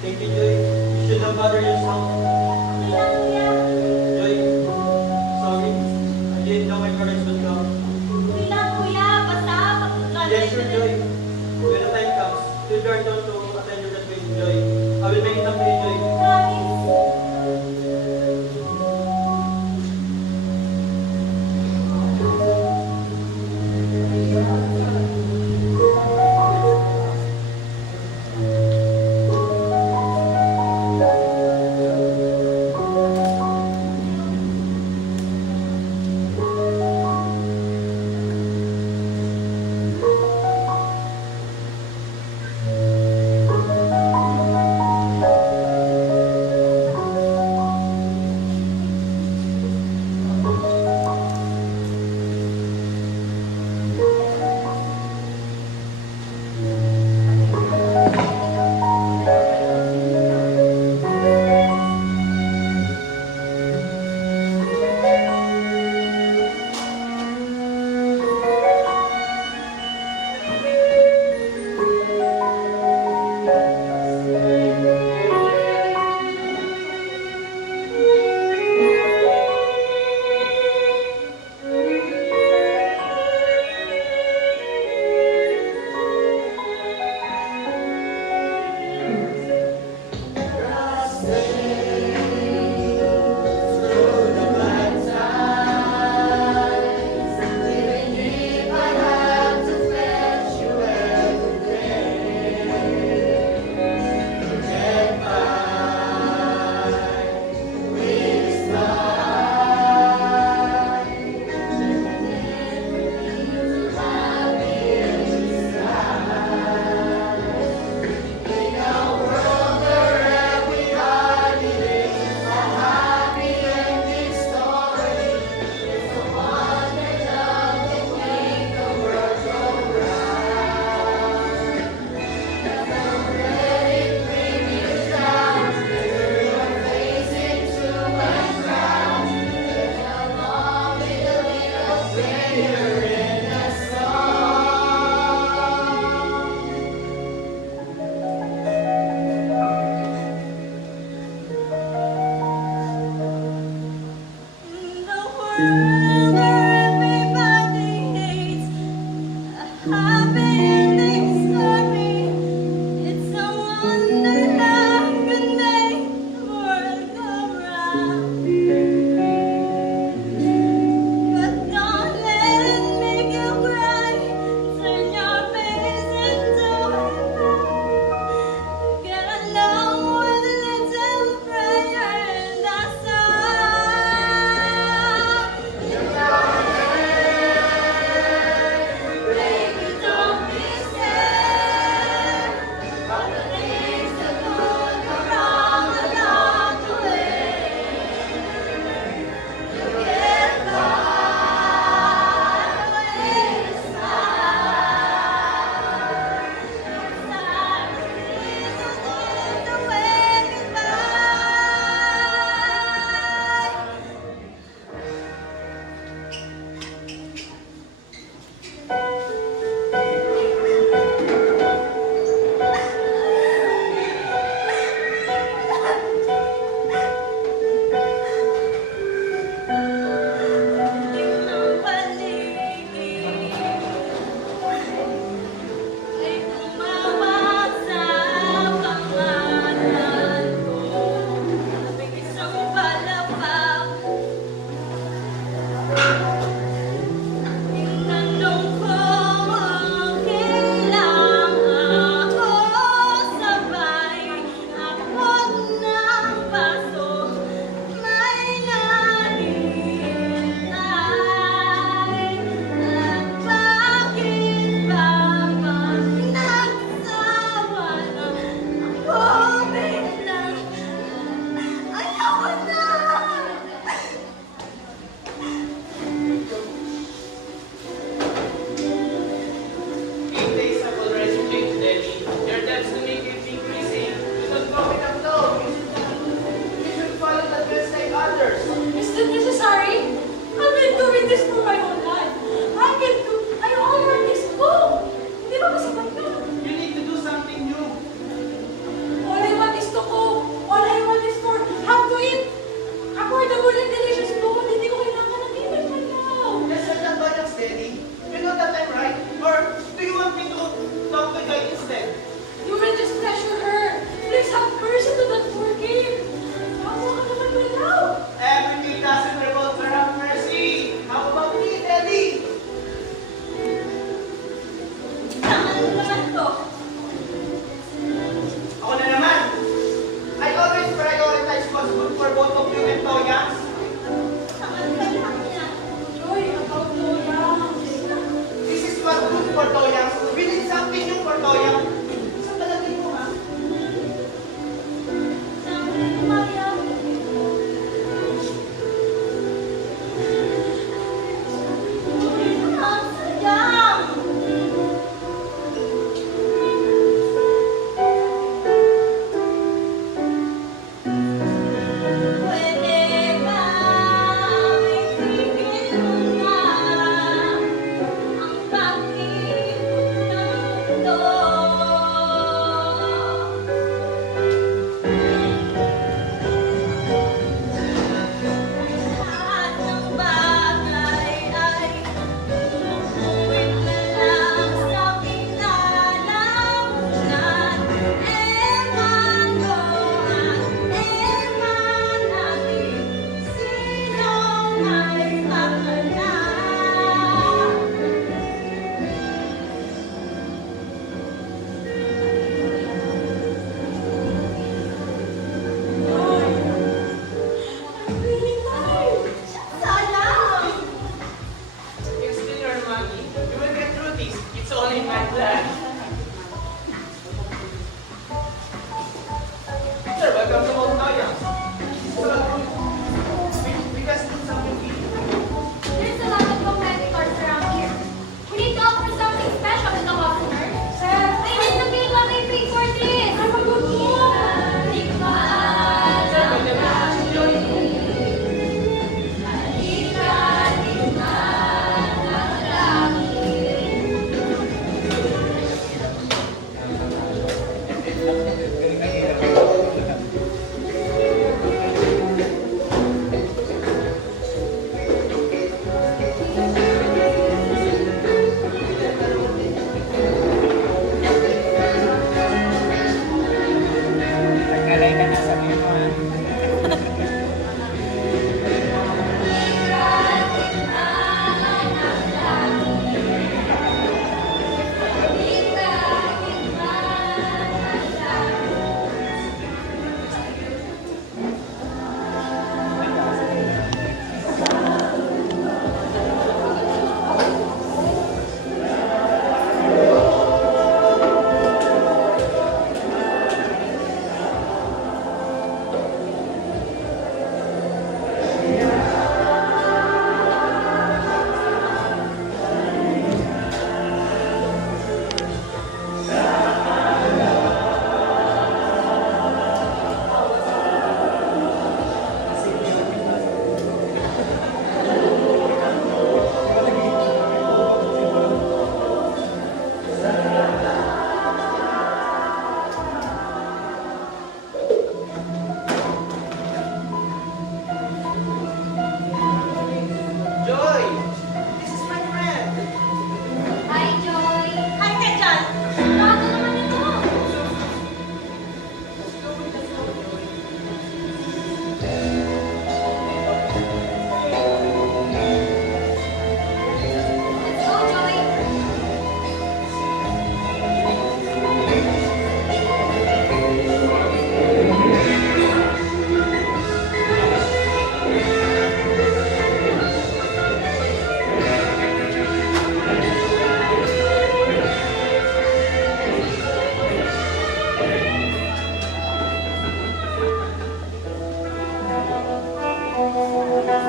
Thank you, Joy. You should not bother yourself. Okay lang, kuya. Joy, sorry. I didn't know my parents would come. Okay lang, kuya. Basta, Yes, sure, Joy. When the time comes, feel free to attend your graduation, Joy. I will make it up to you, Joy. Promise.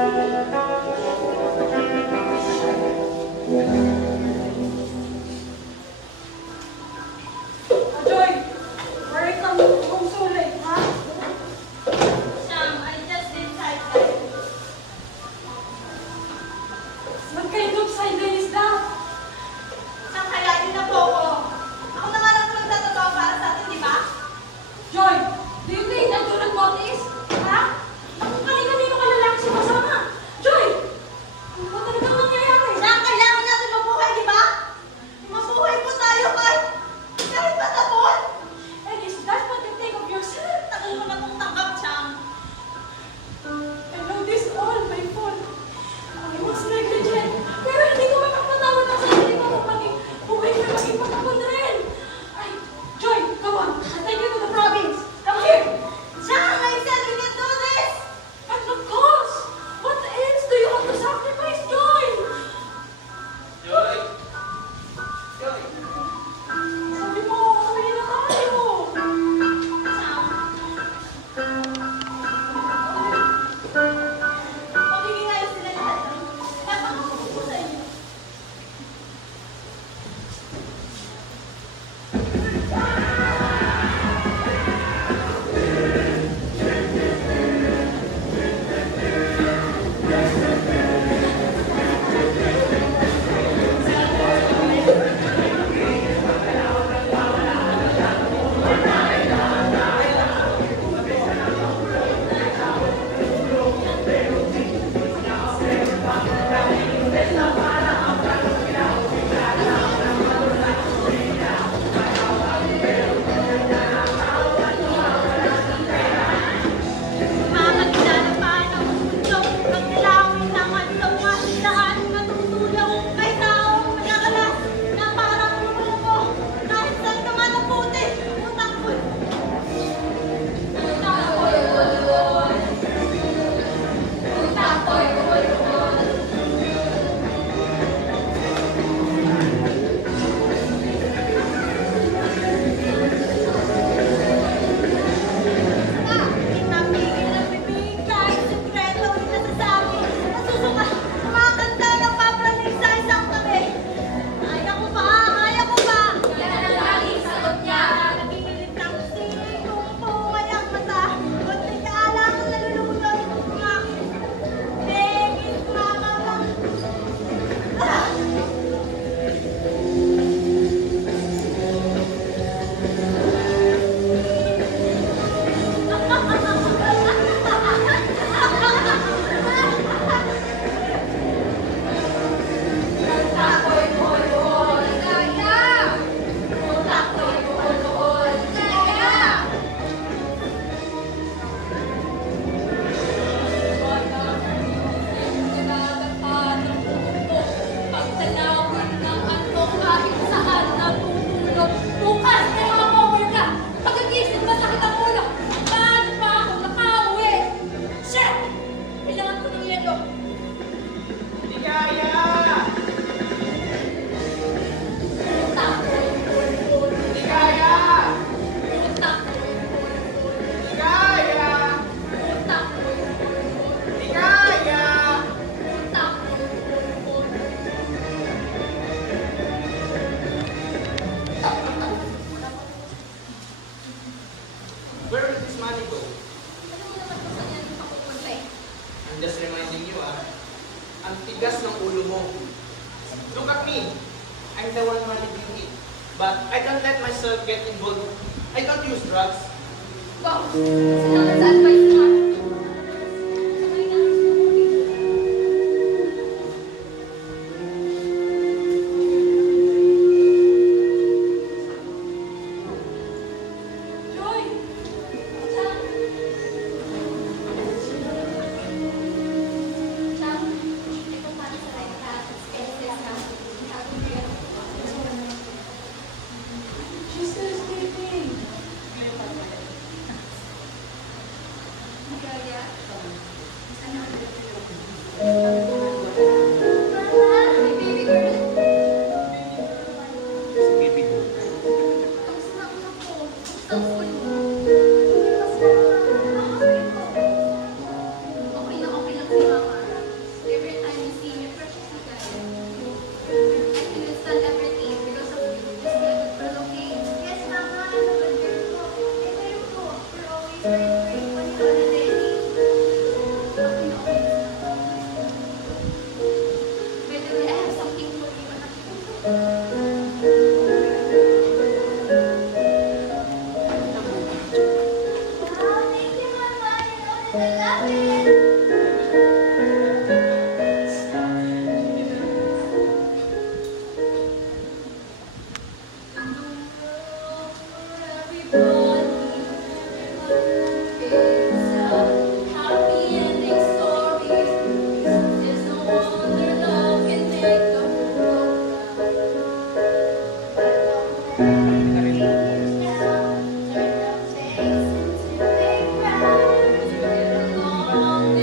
Joy, where you come home so late, ha? Sam, I just did sideline. What kind of sideline is that? Saan kaya din na po ako? Ako na nga lang naman nagtatotoo para sa atin, di ba? Joy, do you think I do not notice? Ha? Kanina-kanino ka lalaki sumasama? Joy! Ano ba talagang nangyayari? Saan kailangan natin mabuhay, di ba? Mabuhay po tayo kahit patapon. And is that what you think of yourself? Tagal mo na pong tanggap, Chang. I know this all my fault. I was negligent. Pero hindi ko mapapatawad ang sarili ko kung maging buhay na maging patapon rin. Ay, Joy, come on. I'll take you to the province. Come here. Chang, I said we can do this. At the cost. What else do you have to sacrifice, Joy? Joy! Joy! Sabi mo, uwi na tayo. Magiging ayos sila lahat. Napakabuti ko sa inyo. Where did this money go? Alam mo naman kung saan yan papupunta eh. I'm just reminding you, ang tigas ng ulo mo. Look at me. I'm the one managing it. But I don't let myself get involved. I don't use drugs. Wow! Salamat sa advice mo. Sabay na. Joy! Chang! Chang, ito para sa renta at expenses ha. Sabi ko yan. She's still sleeping. Kaya, ano? Baby girl. Baby ko. Ang sarap na po. Ang full mo. Okay lang si Mama. Turn the face into a crowd.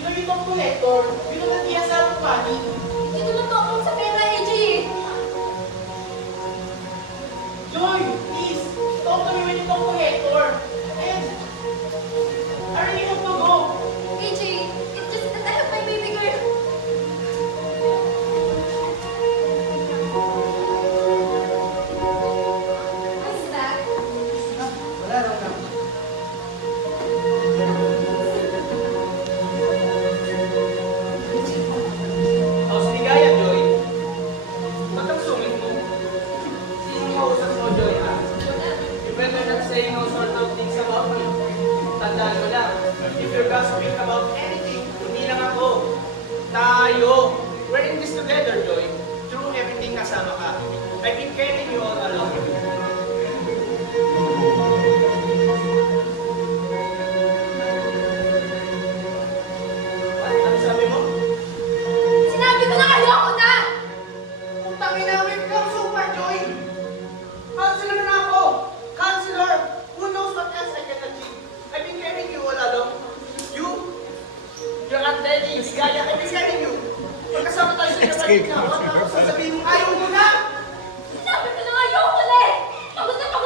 You know, you talk to Hector. You know that he has a lot of money. Dito na to akong sa pera, AJ. Joy, please, talk to me when you talk to Hector. And I really have to go. AJ, it's just that I have my baby girl. What's that? Wala lang na. How's ligaya, Joy? Ba't ang sungit mo? Sino kausap mo, Joy, ha? You better not say no sort of things about me. Tandaan mo lang, if you're gossiping about anything, hindi lang ako. Tayo. We're in this together, Joy. Through everything kasama ka. I've been carrying you all along. What? Ano sabi mo? Sinabi ko na ayoko na! Putang ina, we've come so far, Joy! Counselor na ako! Counselor! Who knows what else I can achieve? I've been carrying you all along. You're not telling you, Sigaya, I've been carrying you. Pagkasama tayo sa kapatid na ako, tapos sasabihin mo, ayaw mo na! Sinabi ko na ayoko na eh! Pagod na ako!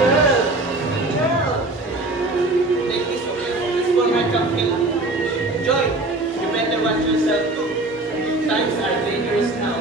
Girl! Take this, okay? This is for my company. Joy, you better watch yourself too. Times are dangerous now.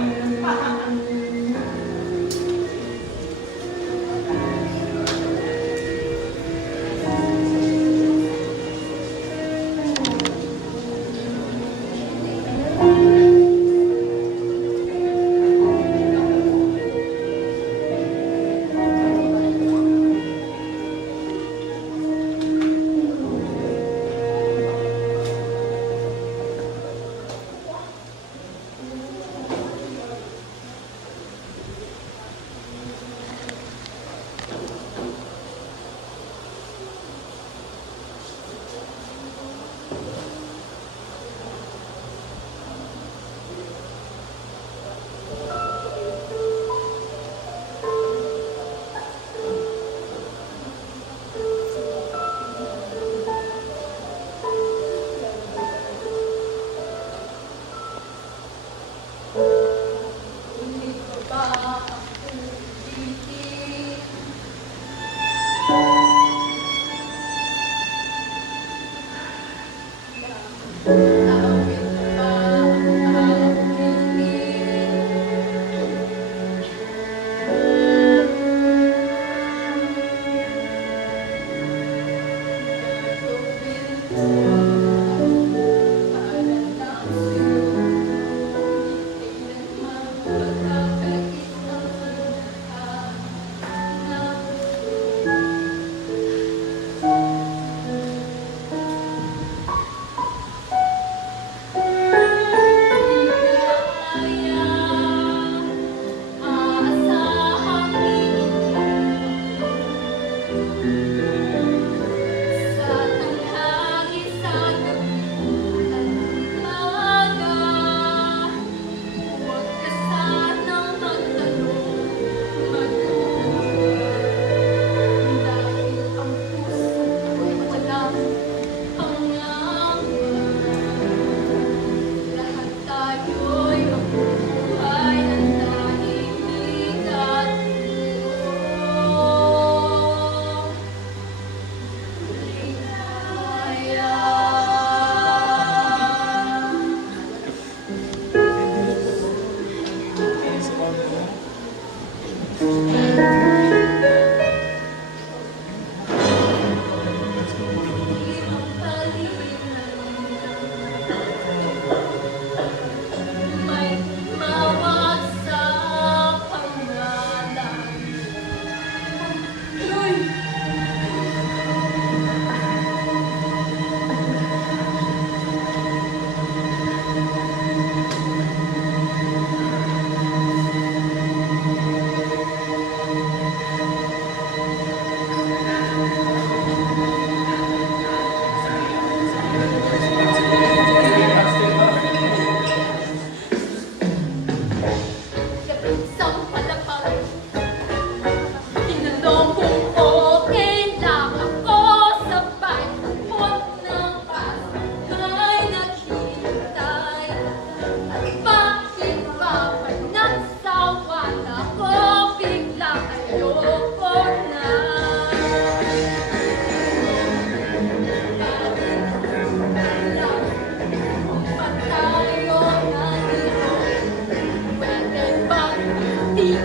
Isang palapag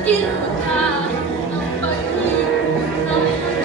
Tigil mo na ang pag-ibig ng mundo.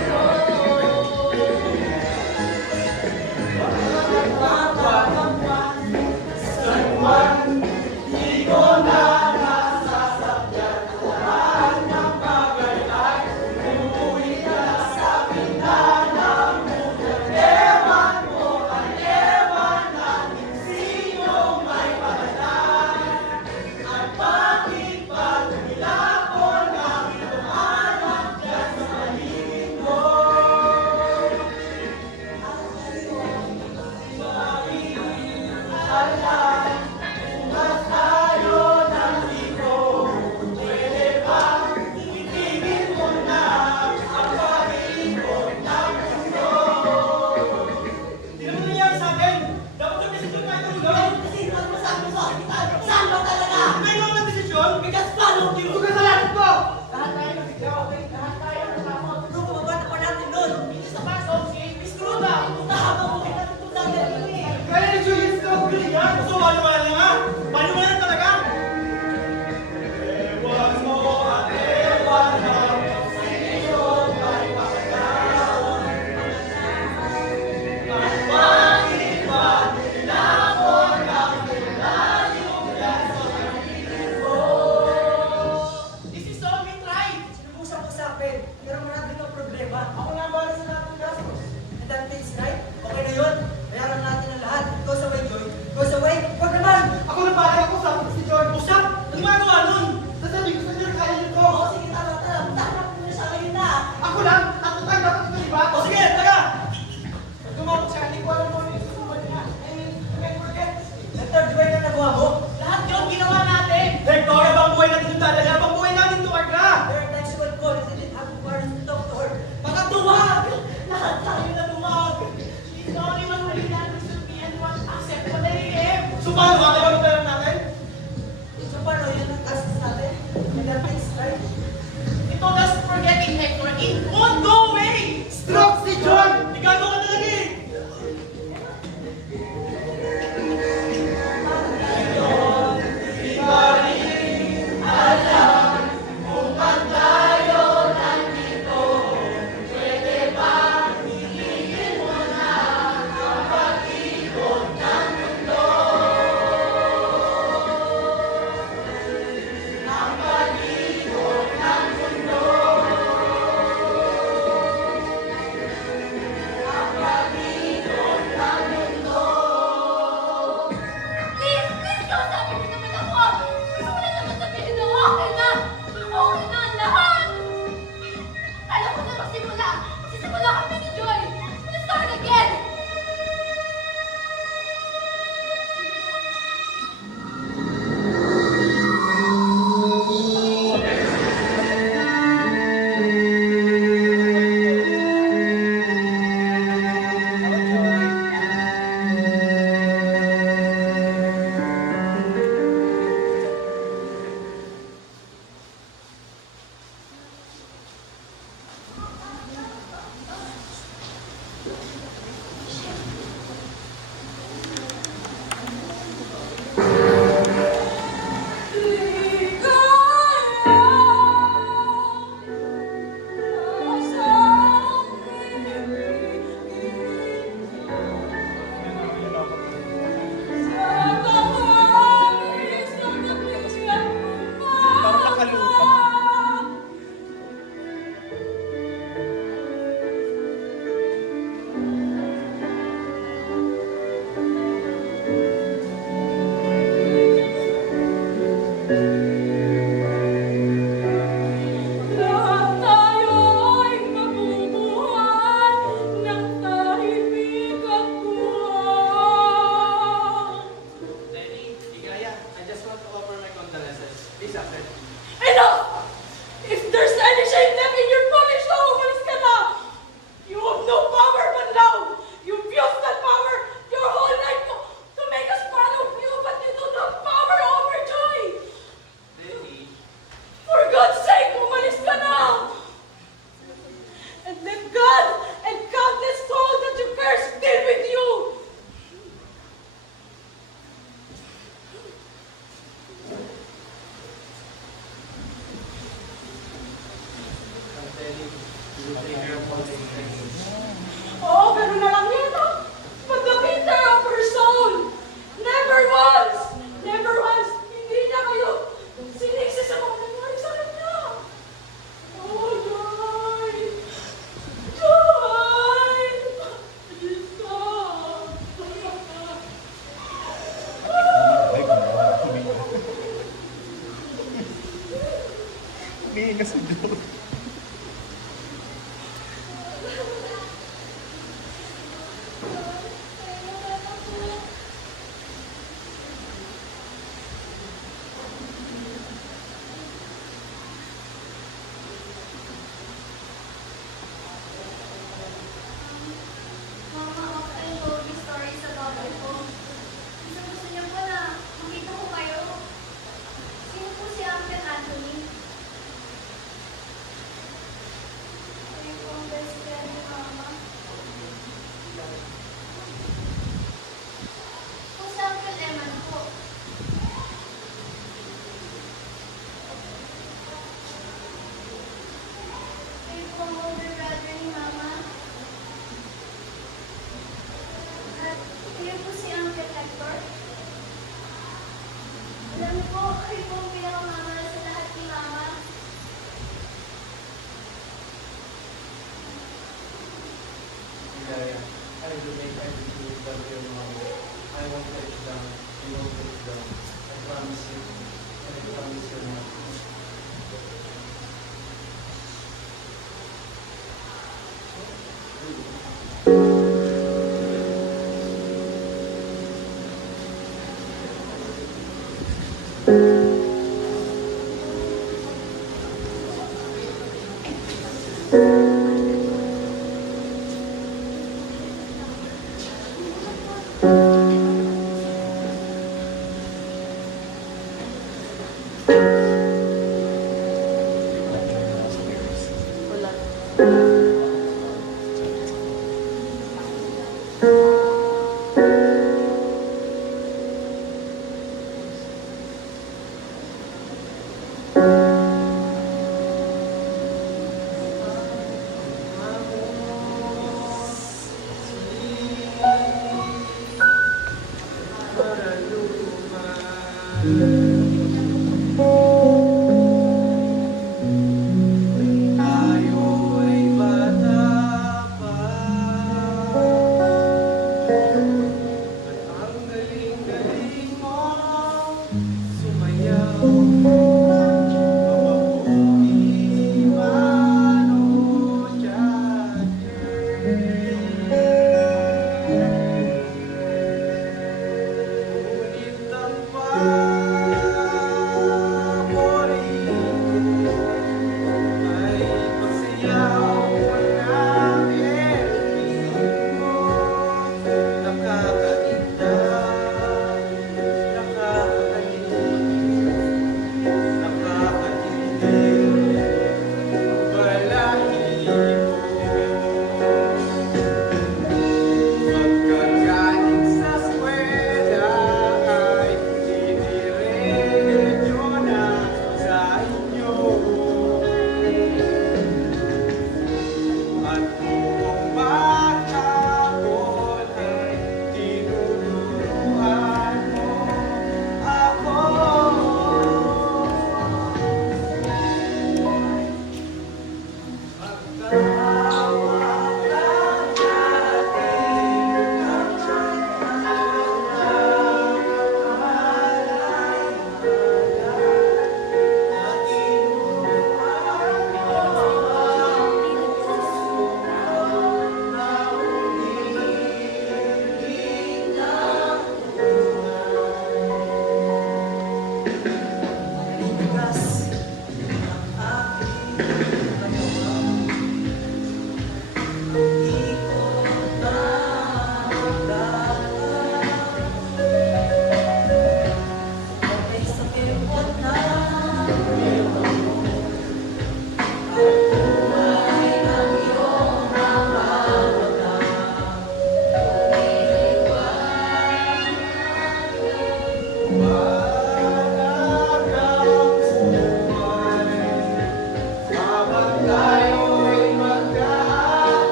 Oo, pero na lang yan, ah. Magkakita ang person. Never once, hindi na kayo siniksi sa mga nangyari sa kanya. Oh, Joy! Joy! Please stop. Hindi na si Joe. Mama, often told me stories about my home. Gusto niyo po na makita ko kayo. Sino po si Uncle Anthony? Kayo po ang best friend ni Mama. Po si Uncle Eman po. Kayo po ang older brother ni Mama. At kayo po si Uncle Hector. Alam niyo po, kayo po ang pinakamamahal sa lahat ni Mama. Hidayah, I will make everything that your mom. I won't let you down. You won't let you down. I promise you. And I promise your mom. Tayo ay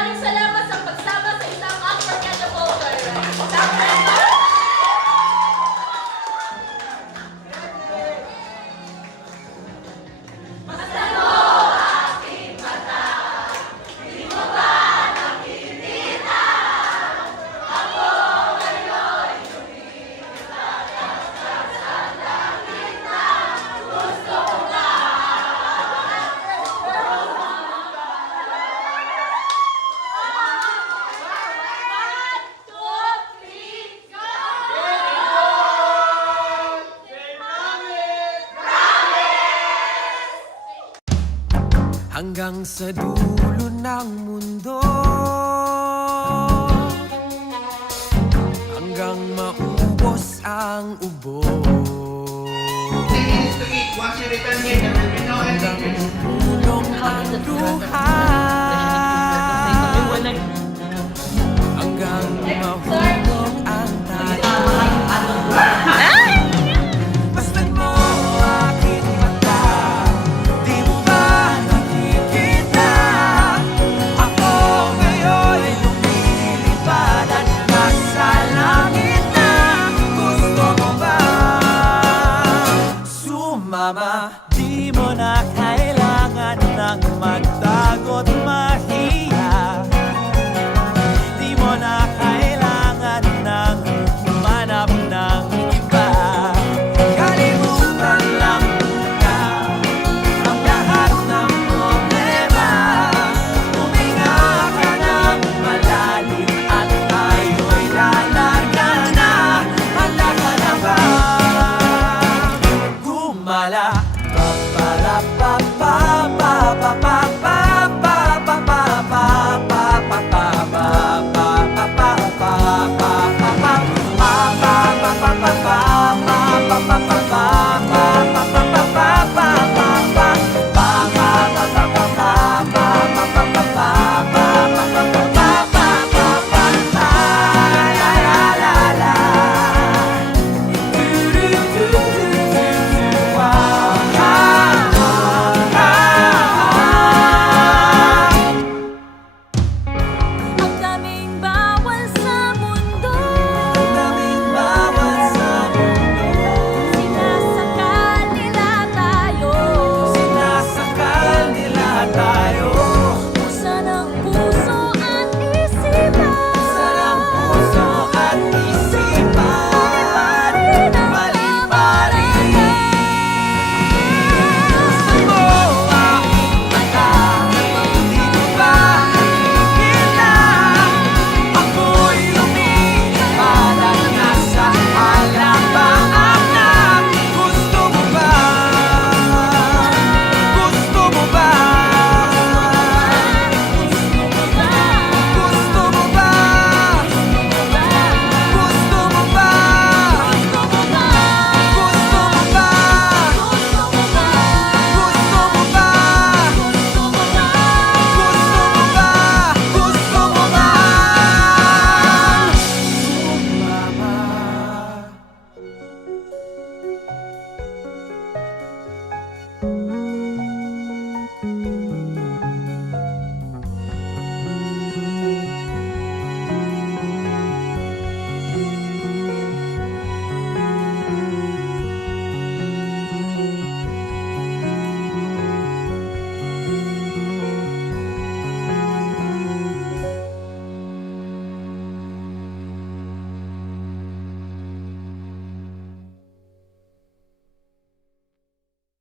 Maraming salamat sa pagsama sa isang unforgettable joyride. Hanggang sa dulo ng mundo, hanggang maubos ang ubo, Once you return here, there will be no ending. hanggang pumulong ang luha.